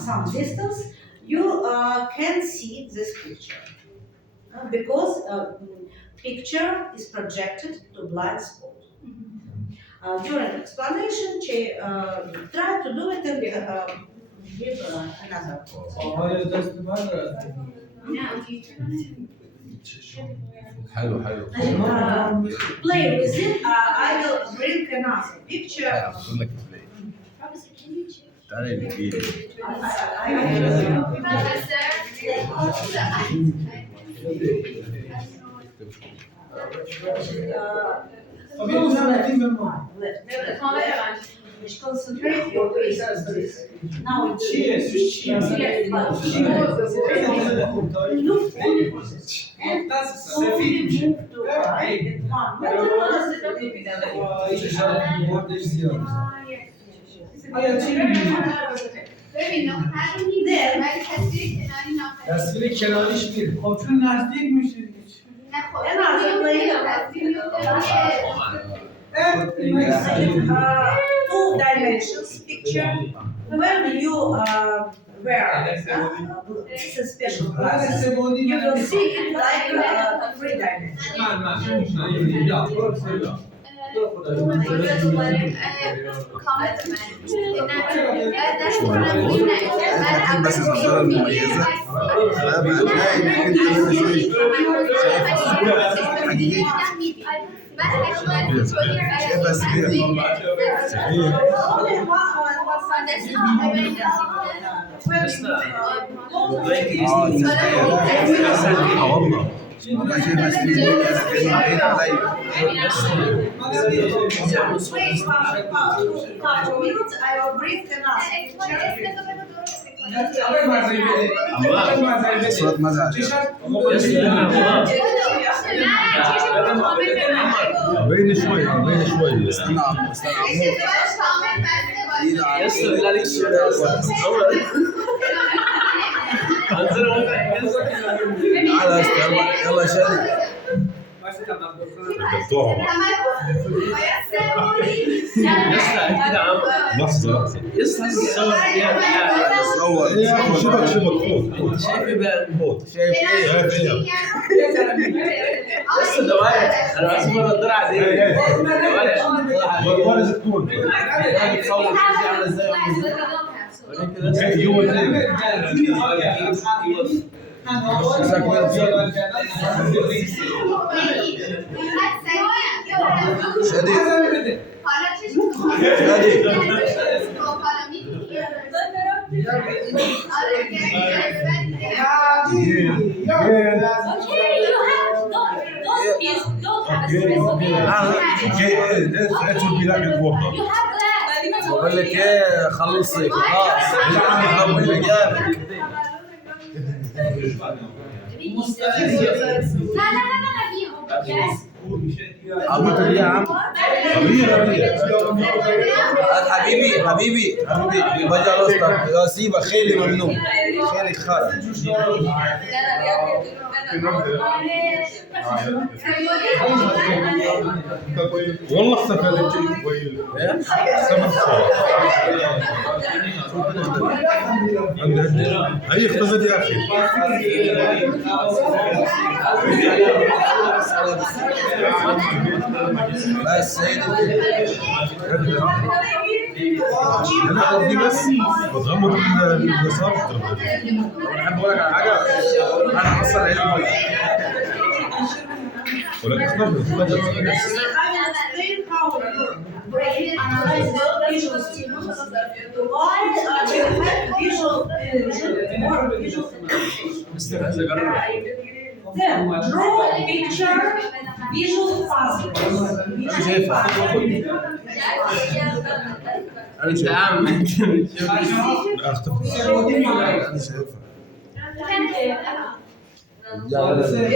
some distance, you can see this picture. Because picture is projected to blind spot. during explanation, try to do it and give another. حلو حلو Play with it. I will bring another picture. بقول لك بلاي تعالى نجيب Which concentrate your ways on this. Now it's look only for this. And slowly move to right in one. ببین نقطه‌ای Then ولی تصویر کناری نقطه. تصویر کناریش میره. خب چون نزدیک میشه دیگه. نه خب And also play two dimensions picture. When you wear this is special glasses, you will see it like three dimensions. بس الصورة المميزة لا بتلاقي انك انت شايفها سريع صحيح والله والله شايفها سريع انا كان معي I will bring another صوت مزعج بين شوي بين شوي استنى استنى تعال يلا شادي لحظة لحظة صور شبك خود شايف ايه بقى؟ شايف ايه؟ شايف ايه؟ بس دوائر انا بس مرة الدرع دي وين الزيتون؟ بتصور دي عاملة ازاي شادي it will be like a water. بقول لك ايه خلصي خلاص العب جامد عبيط يا عم حبيبي حبيبي حبيبي وجه راسك يا سيبه خيلي ممنوع خيلي خرب والله استفدت سبع صور هي اختفت يا اخي بس سيدي انا قصدي بس بتغمض اليسار بحب اقول لك على حاجه انا اصلا عيد ولكن اختفت Then draw a picture, visual puzzle. شايفها انت يا عم انت اختفت انا شايفها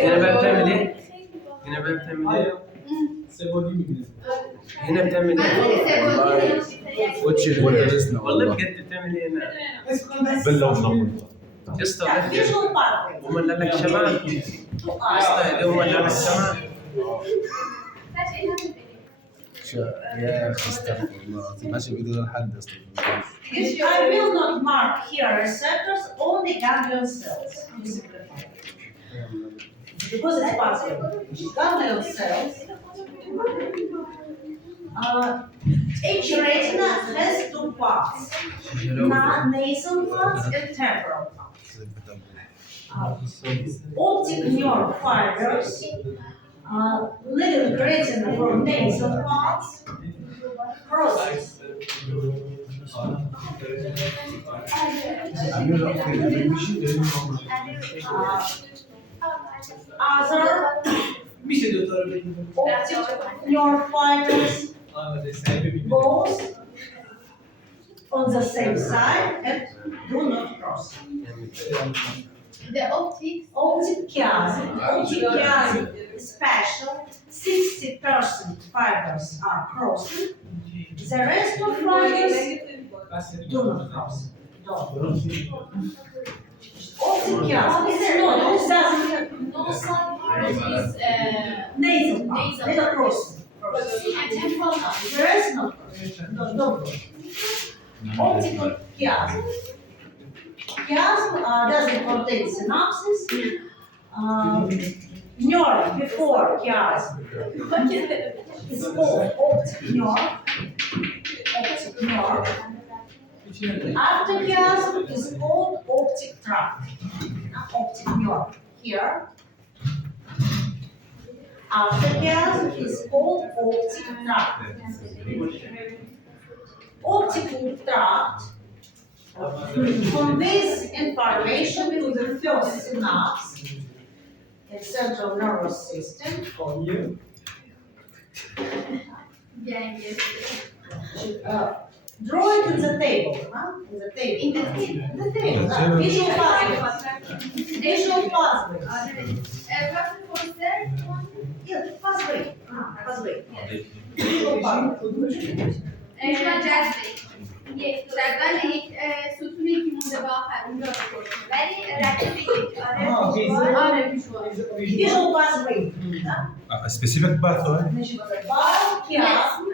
هنا بقى بتعمل ايه؟ هنا بقى بتعمل ايه؟ هنا بتعمل ايه؟ واتش اللي والله بجد بتعمل ايه هنا؟ بالله وصبر يا اسطى Yeah, visual pathway. هم اللي قال لك شمال يا اسطى هم اللي قال لك شمال يا اخي استغفر الله ماشي بايدي غير حد استغفر I will not mark here receptors, only ganglion cells to simplify. Because it's possible. Ganglion cells Each retina has two parts, nasal parts and temporal parts. Optic nerve fibers leaving retina from nasal parts crosses. Other optic nerve fibers both on the same side and do not cross. The optics. Optic chiasm is special. 60% fibers are crossing. The rest of fibers do not cross. Optic chiasm is doesn't No side part is nasal part, Nasal little part. crossing. and temporal part. The rest not crossing. Don't cross. Optical chiasm. Chiasm doesn't contain synapses. Nerve before chiasm is called optic nerve. Optic nerve. After chiasm is called optic tract. Optic nerve here. After chiasm is called optic tract. Optical tract conveys information to the first synapse in central nervous system. Draw it in the table, huh? In the table. In the table. In the table. Visual pathways. Visual pathways. What for third one? Yeah, pathway. Pathway. Visual pathways. شغال یک ستونی که مونده با آخر اونجا رو کنیم ولی رقیب یک آره ویژوال Visual pathway. A specific pathway. Chiasm.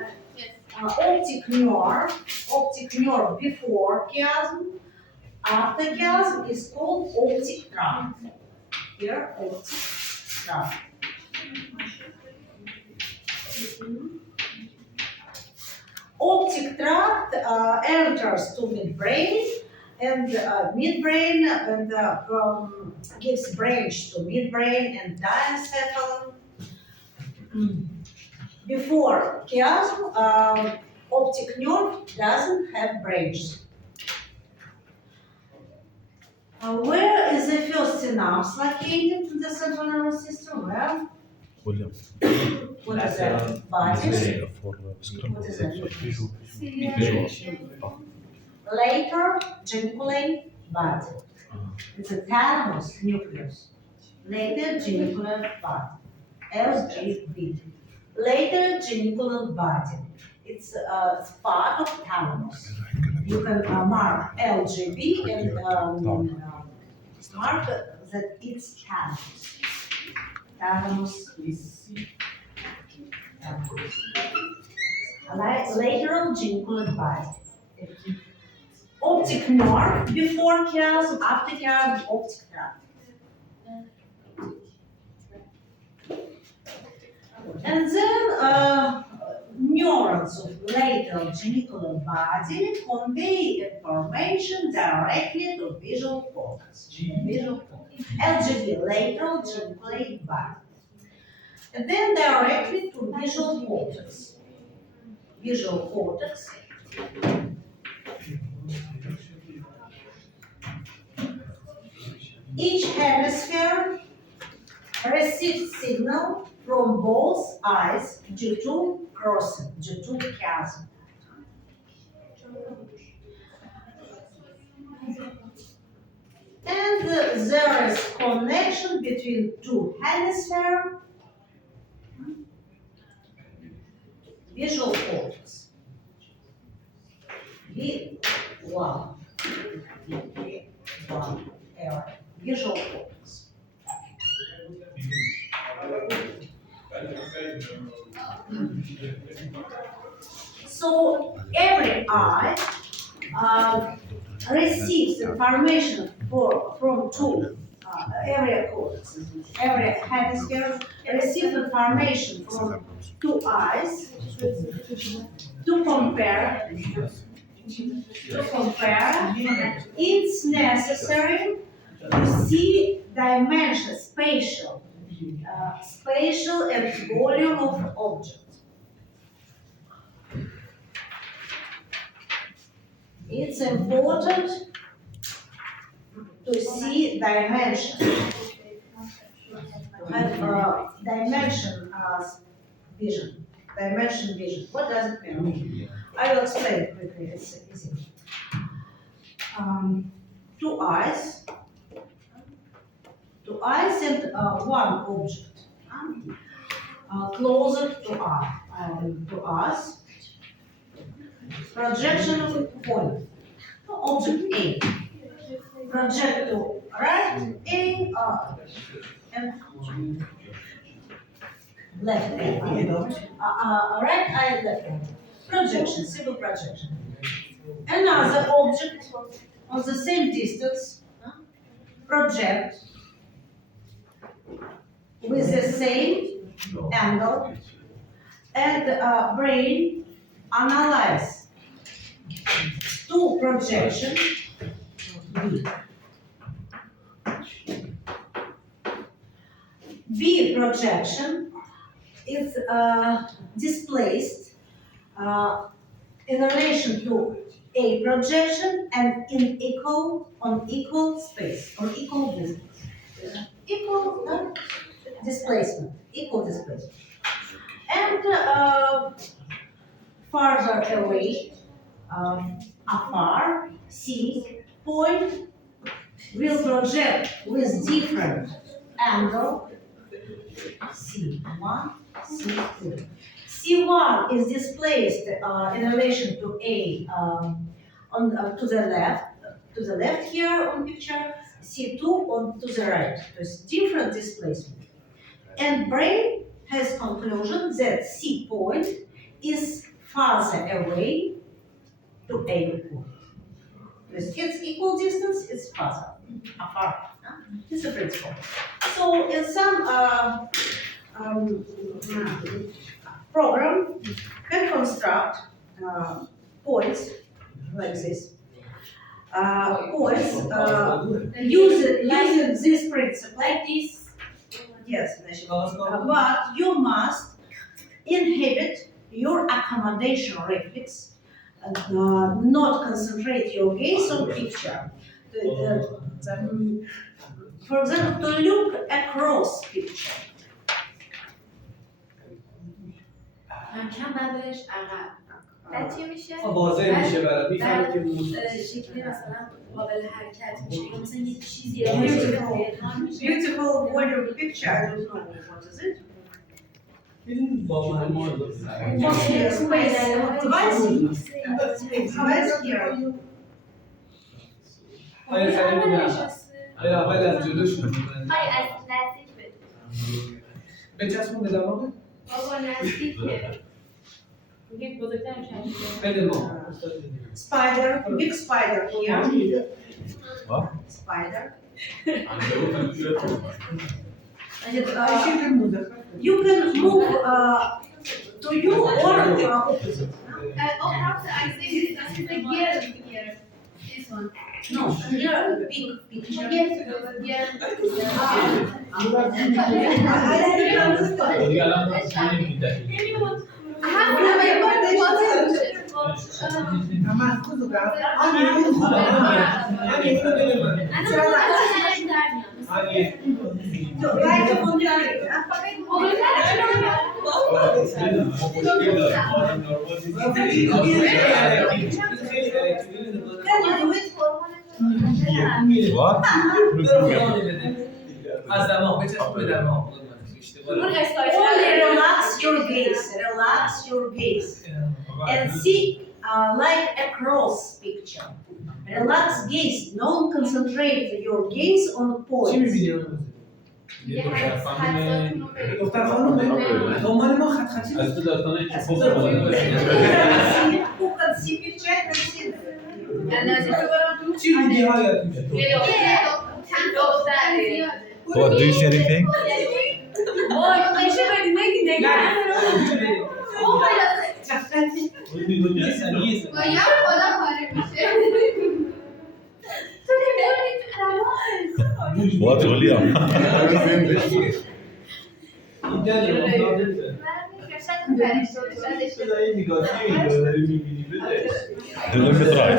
Optic nerve before chiasm. After chiasm is called optic tract. Here, optic tract. Optic tract enters to midbrain and midbrain and gives branch to midbrain and diencephalon. Before chiasm, optic nerve doesn't have branches. Where is the first synapse located in the central nervous system? Well, William. what is that? Bodies. What is that? Later, geniculate body. It's a thalamus nucleus. Later, genicular body. LGB. Later, genicular body. It's part of thalamus. You can mark LGB and mark that it's thalamus. Thalamus is lateral genicular body. Optic nerve before chiasm, after chiasm, optic tract. And then neurons of lateral genicular body convey information directly to visual cortex. LGB, lateral geniculate body. And then directly to visual cortex. Visual cortex. Each hemisphere receives signal from both eyes due to crossing, due to chiasm. And there is connection between two hemispheres. Visual cortex. V1 area. Visual cortex. So every eye receives information from two area cortex, area hemisphere, receive information from two eyes to compare. It's necessary to see dimension, spatial and volume of object. It's important to see dimension, to have dimension vision. Dimension vision. What does it mean? I will explain quickly. It's easy. Two eyes and one object closer to us. Projection of a point. Object A. Project to right A and left A. Right eye, left eye. Projection, simple projection. Another object on the same distance project with the same angle, and brain analyze two projections B projection is displaced in relation to A projection and on equal space, on equal distance. Equal displacement. And farther away, afar, C point will project with different angle C1, C2. C1 is displaced in relation to A to the left here on picture, C2 on to the right. There's different displacement. And brain has conclusion that C point is farther away to A point. It's equal distance, it's farther, afar. It's a principle. So in some program can construct points like this. Points using this principle. Like this. Yes, but you must inhibit your accommodation reflex, not concentrate your gaze on picture. For example, to look across picture. کم بعدش عقب. بعد چی میشه؟ خب واضح میشه برای میفهمه که شکلی مثلا قابل حرکت میشه یا مثلا یه چیزی Beautiful word of picture. I don't know what is it. با معما Space here. آیا خیلی نه آیا اول از جلوش های از نزدیک بده. به چسبون به دماغه بابا نزدیکه. میگه بزرگتر میشه. بده ما Spider, big spider here. What? Spider. You can move to you or opposite. Across the I think that's the gear here. This one. No, here big picture. Gear. What? از دماغ به چسبون به دماغ Only relax your gaze, and see like a cross picture. Relax gaze, don't concentrate your gaze on چی points. می‌بینی دختر خانم دنبال ما خط خطی از تو داستانه که Who can see picture can see چی میگی حالت میشه دختر What, do you see anything? باید خدا پاره میشه. What, William? Let me try.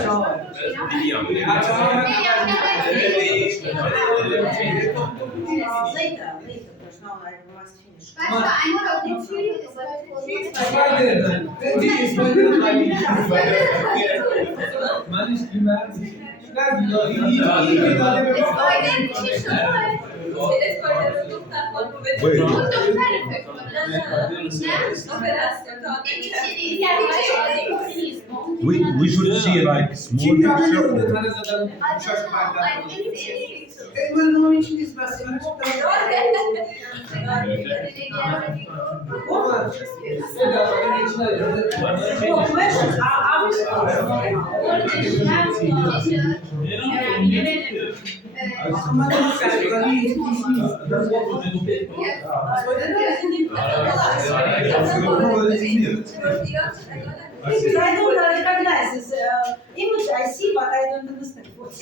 Later, because now I must finish. من اسپایدر Wait, we should see like small picture or Well, questions are Because I don't recognize this image I see, but I don't understand what's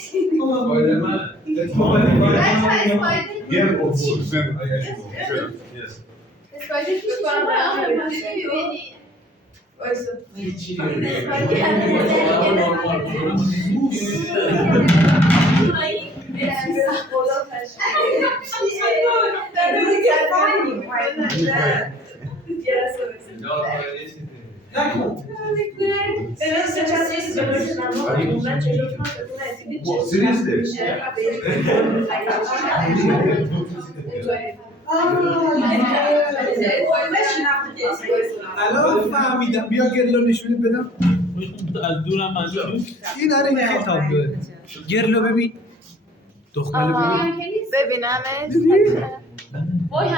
الان فهمیدم بیا گرلو نشونت بدم از دورم منظور این آره این خیلی تاب داره گرلو ببین دختره ببین ببینمش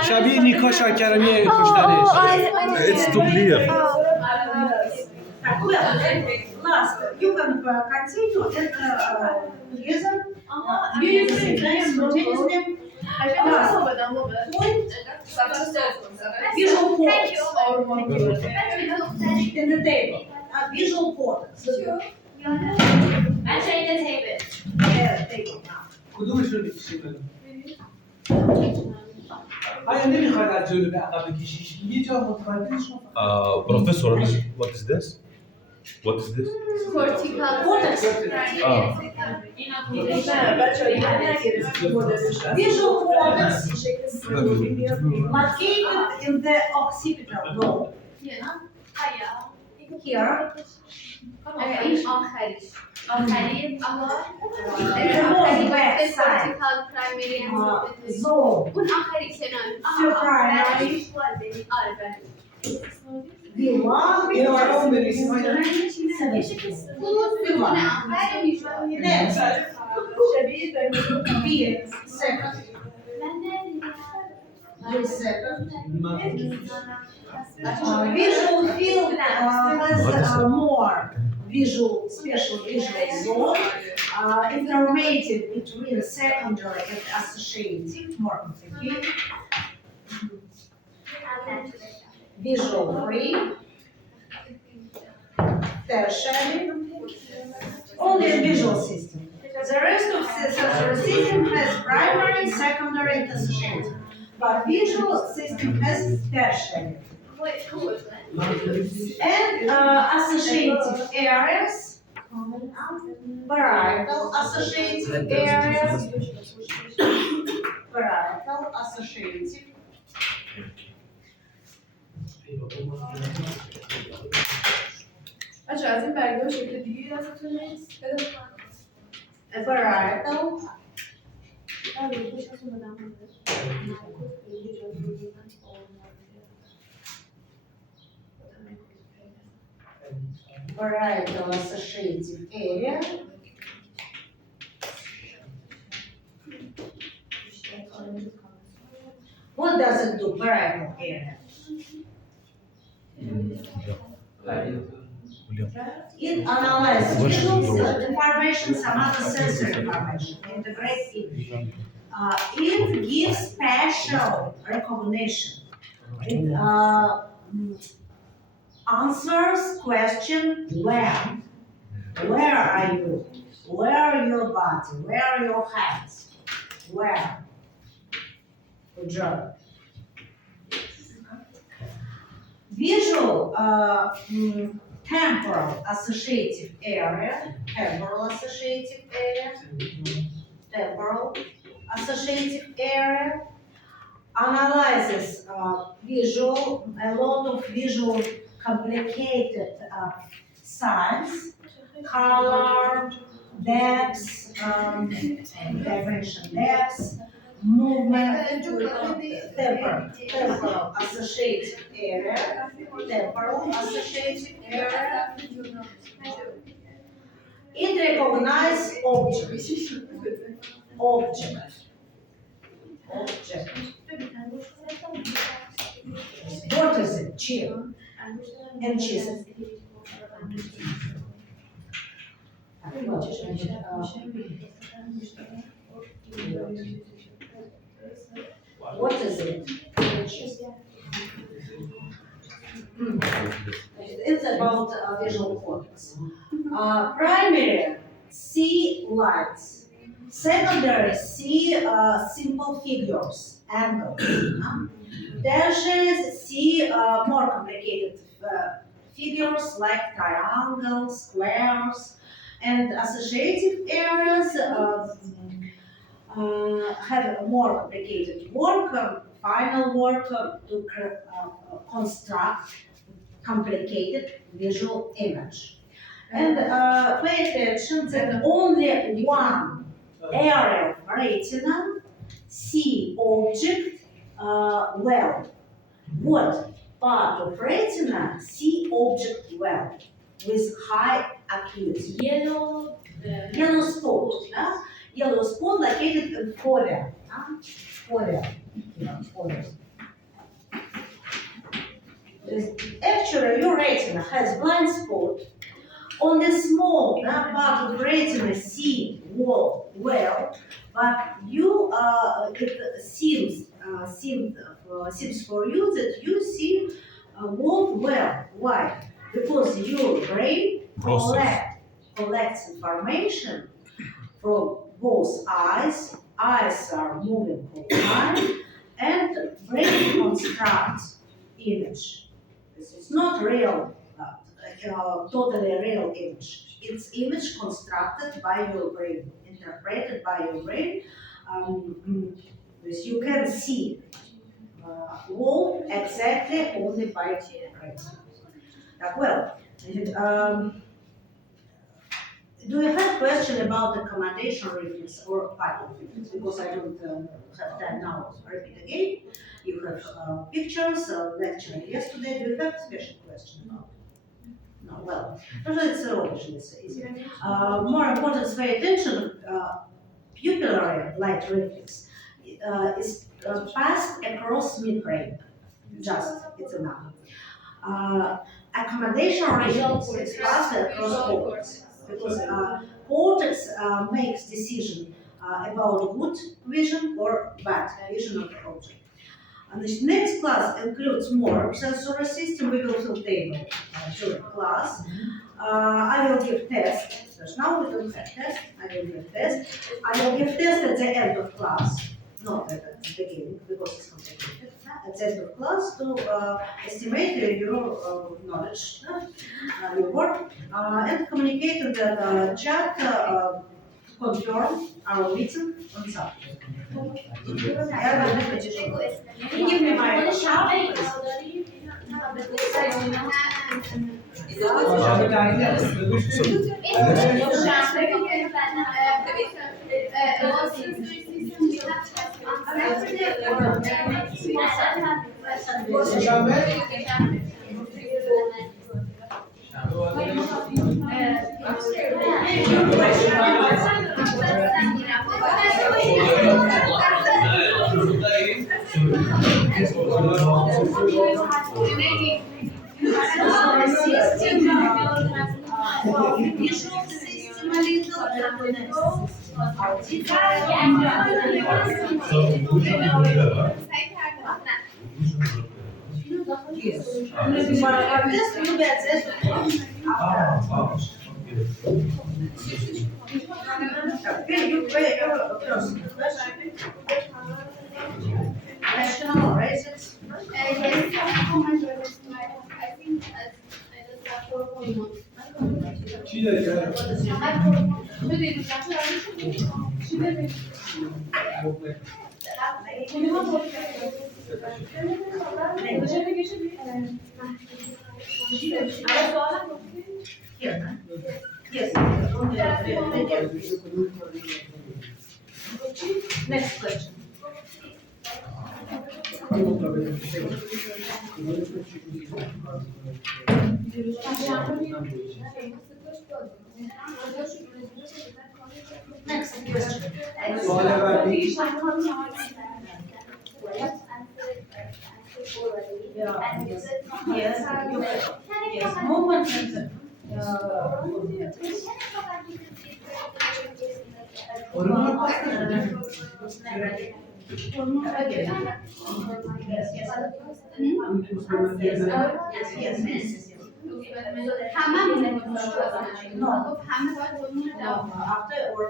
شبیه نیکا شاکرمی کشتنش it's too clear. Well, last, you can continue and reason, simultaneously, point, visual cortex in the table, visual cortex. Actually, the table. Table now. کدومش رو بکشیم آیا نمیخواید از جلو به عقب بکشیش یه جا متمرکزش کن Professor, what is this? What is this? Cortex. Visual cortex located in the occipital lobe. Here, این آخریش zone, اون آخری کنار supramary, belong, اینو برام بنویسیم next, be second, second. Visual field has more special visual zone, informative between secondary and associative, more complicated. Visual free, tertiary, only a visual system. The rest of the sensory system has primary, secondary, and associative, but visual system has tertiary. And associative areas, parietal associative areas, parietal associative. بچه از این برگه شکل دیگه دستتون نیست؟ Parietal. Parietal associative area. What does it do, parietal area? It analyzes visual information, some other sensory information, integrate it. It gives spatial recognition. It answers question when. Where are you? Where are your body? Where are your hands? Where? Good job. Visual temporal associative area, temporal associative area analyzes a lot of visual complicated signs, color, depths, dimension depths, movement, temporal associative area, It recognizes objects. What is it? Chair and cheese. What is it? It's about visual cortex. Primary, see lines. Secondary, see simple figures, angles. Tertiary, see more complicated figures like triangles, squares, and associative areas have more complicated work, final work to construct complicated visual image. And pay attention that only one area of retina see object well. What part of retina see object well with high acuity? Yellow. Yellow spot. Yellow spot located in fovea. Fovea. Actually, your retina has blind spot. On the small part of retina see well, but you it seems for you that you see well. Why? Because your brain collects information from both eyes. Eyes are moving all the time, and brain constructs image. It's not real. Totally real image. It's image constructed by your brain, interpreted by your brain. You can see wall exactly only by brain. Well, do you have question about accommodation reflex or part reflex? Because I don't have time now to repeat again. You have pictures, lecture yesterday. Do you have special question about it? No, well, it's obviously easy. More important is pay attention. Pupillary light reflex is passed across midbrain. Just, it's enough. Accommodation reflex is passed across cortex. Because cortex makes decision about good vision or bad vision of the object. And this next class includes more sensory system. We will fill table during class. I will give test. So now we don't have test. I will give test. I will give test at the end of class, not at the beginning because it's complicated. At the end of class to estimate your knowledge, your work, and communicate in the chat. Confirm our meeting on Saturday. Give me my visual system a little سعی کردم نه Yes. For this, you get this. Okay, you pay your national races. yes I think چی داری کرد؟ Here, huh? Yes. Next question. Next question. سوال بعدی Yes, yes, movement. همه همه باید قانون جواب After or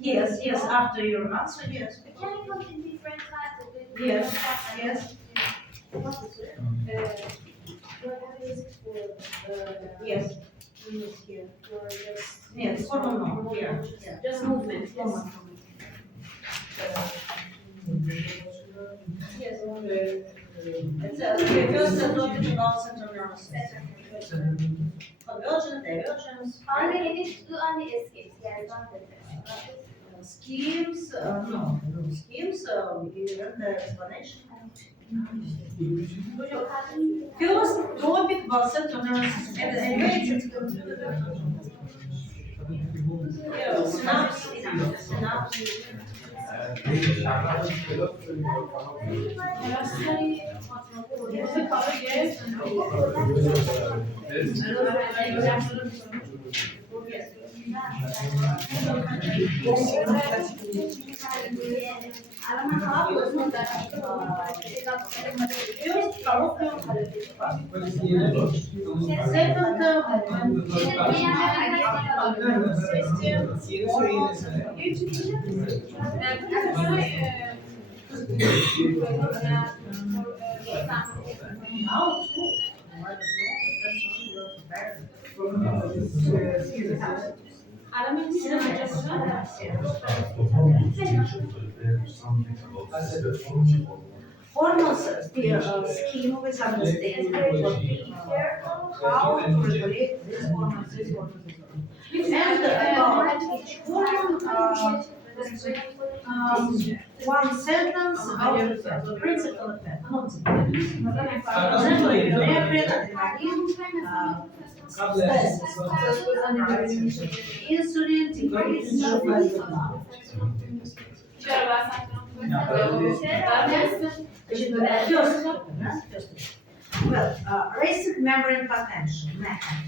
yes, yes, after your answer, yes. Yes, yes. Yes. Yes, formal no, here, yeah. Just movement, yes. Yes. It's a first topic about central nervous system. Conversion, divergence. Schemes, no, schemes, we learn the explanation. First topic about central nervous system. And anyway, it's synapse. Formal scheme with understanding how to regulate this hormone, this hormone, this hormone. And about each hormone, one sentence about the principal effect. For example, epinephrine, adrenaline, insulin, decrease Well, racing membrane potential mechanism.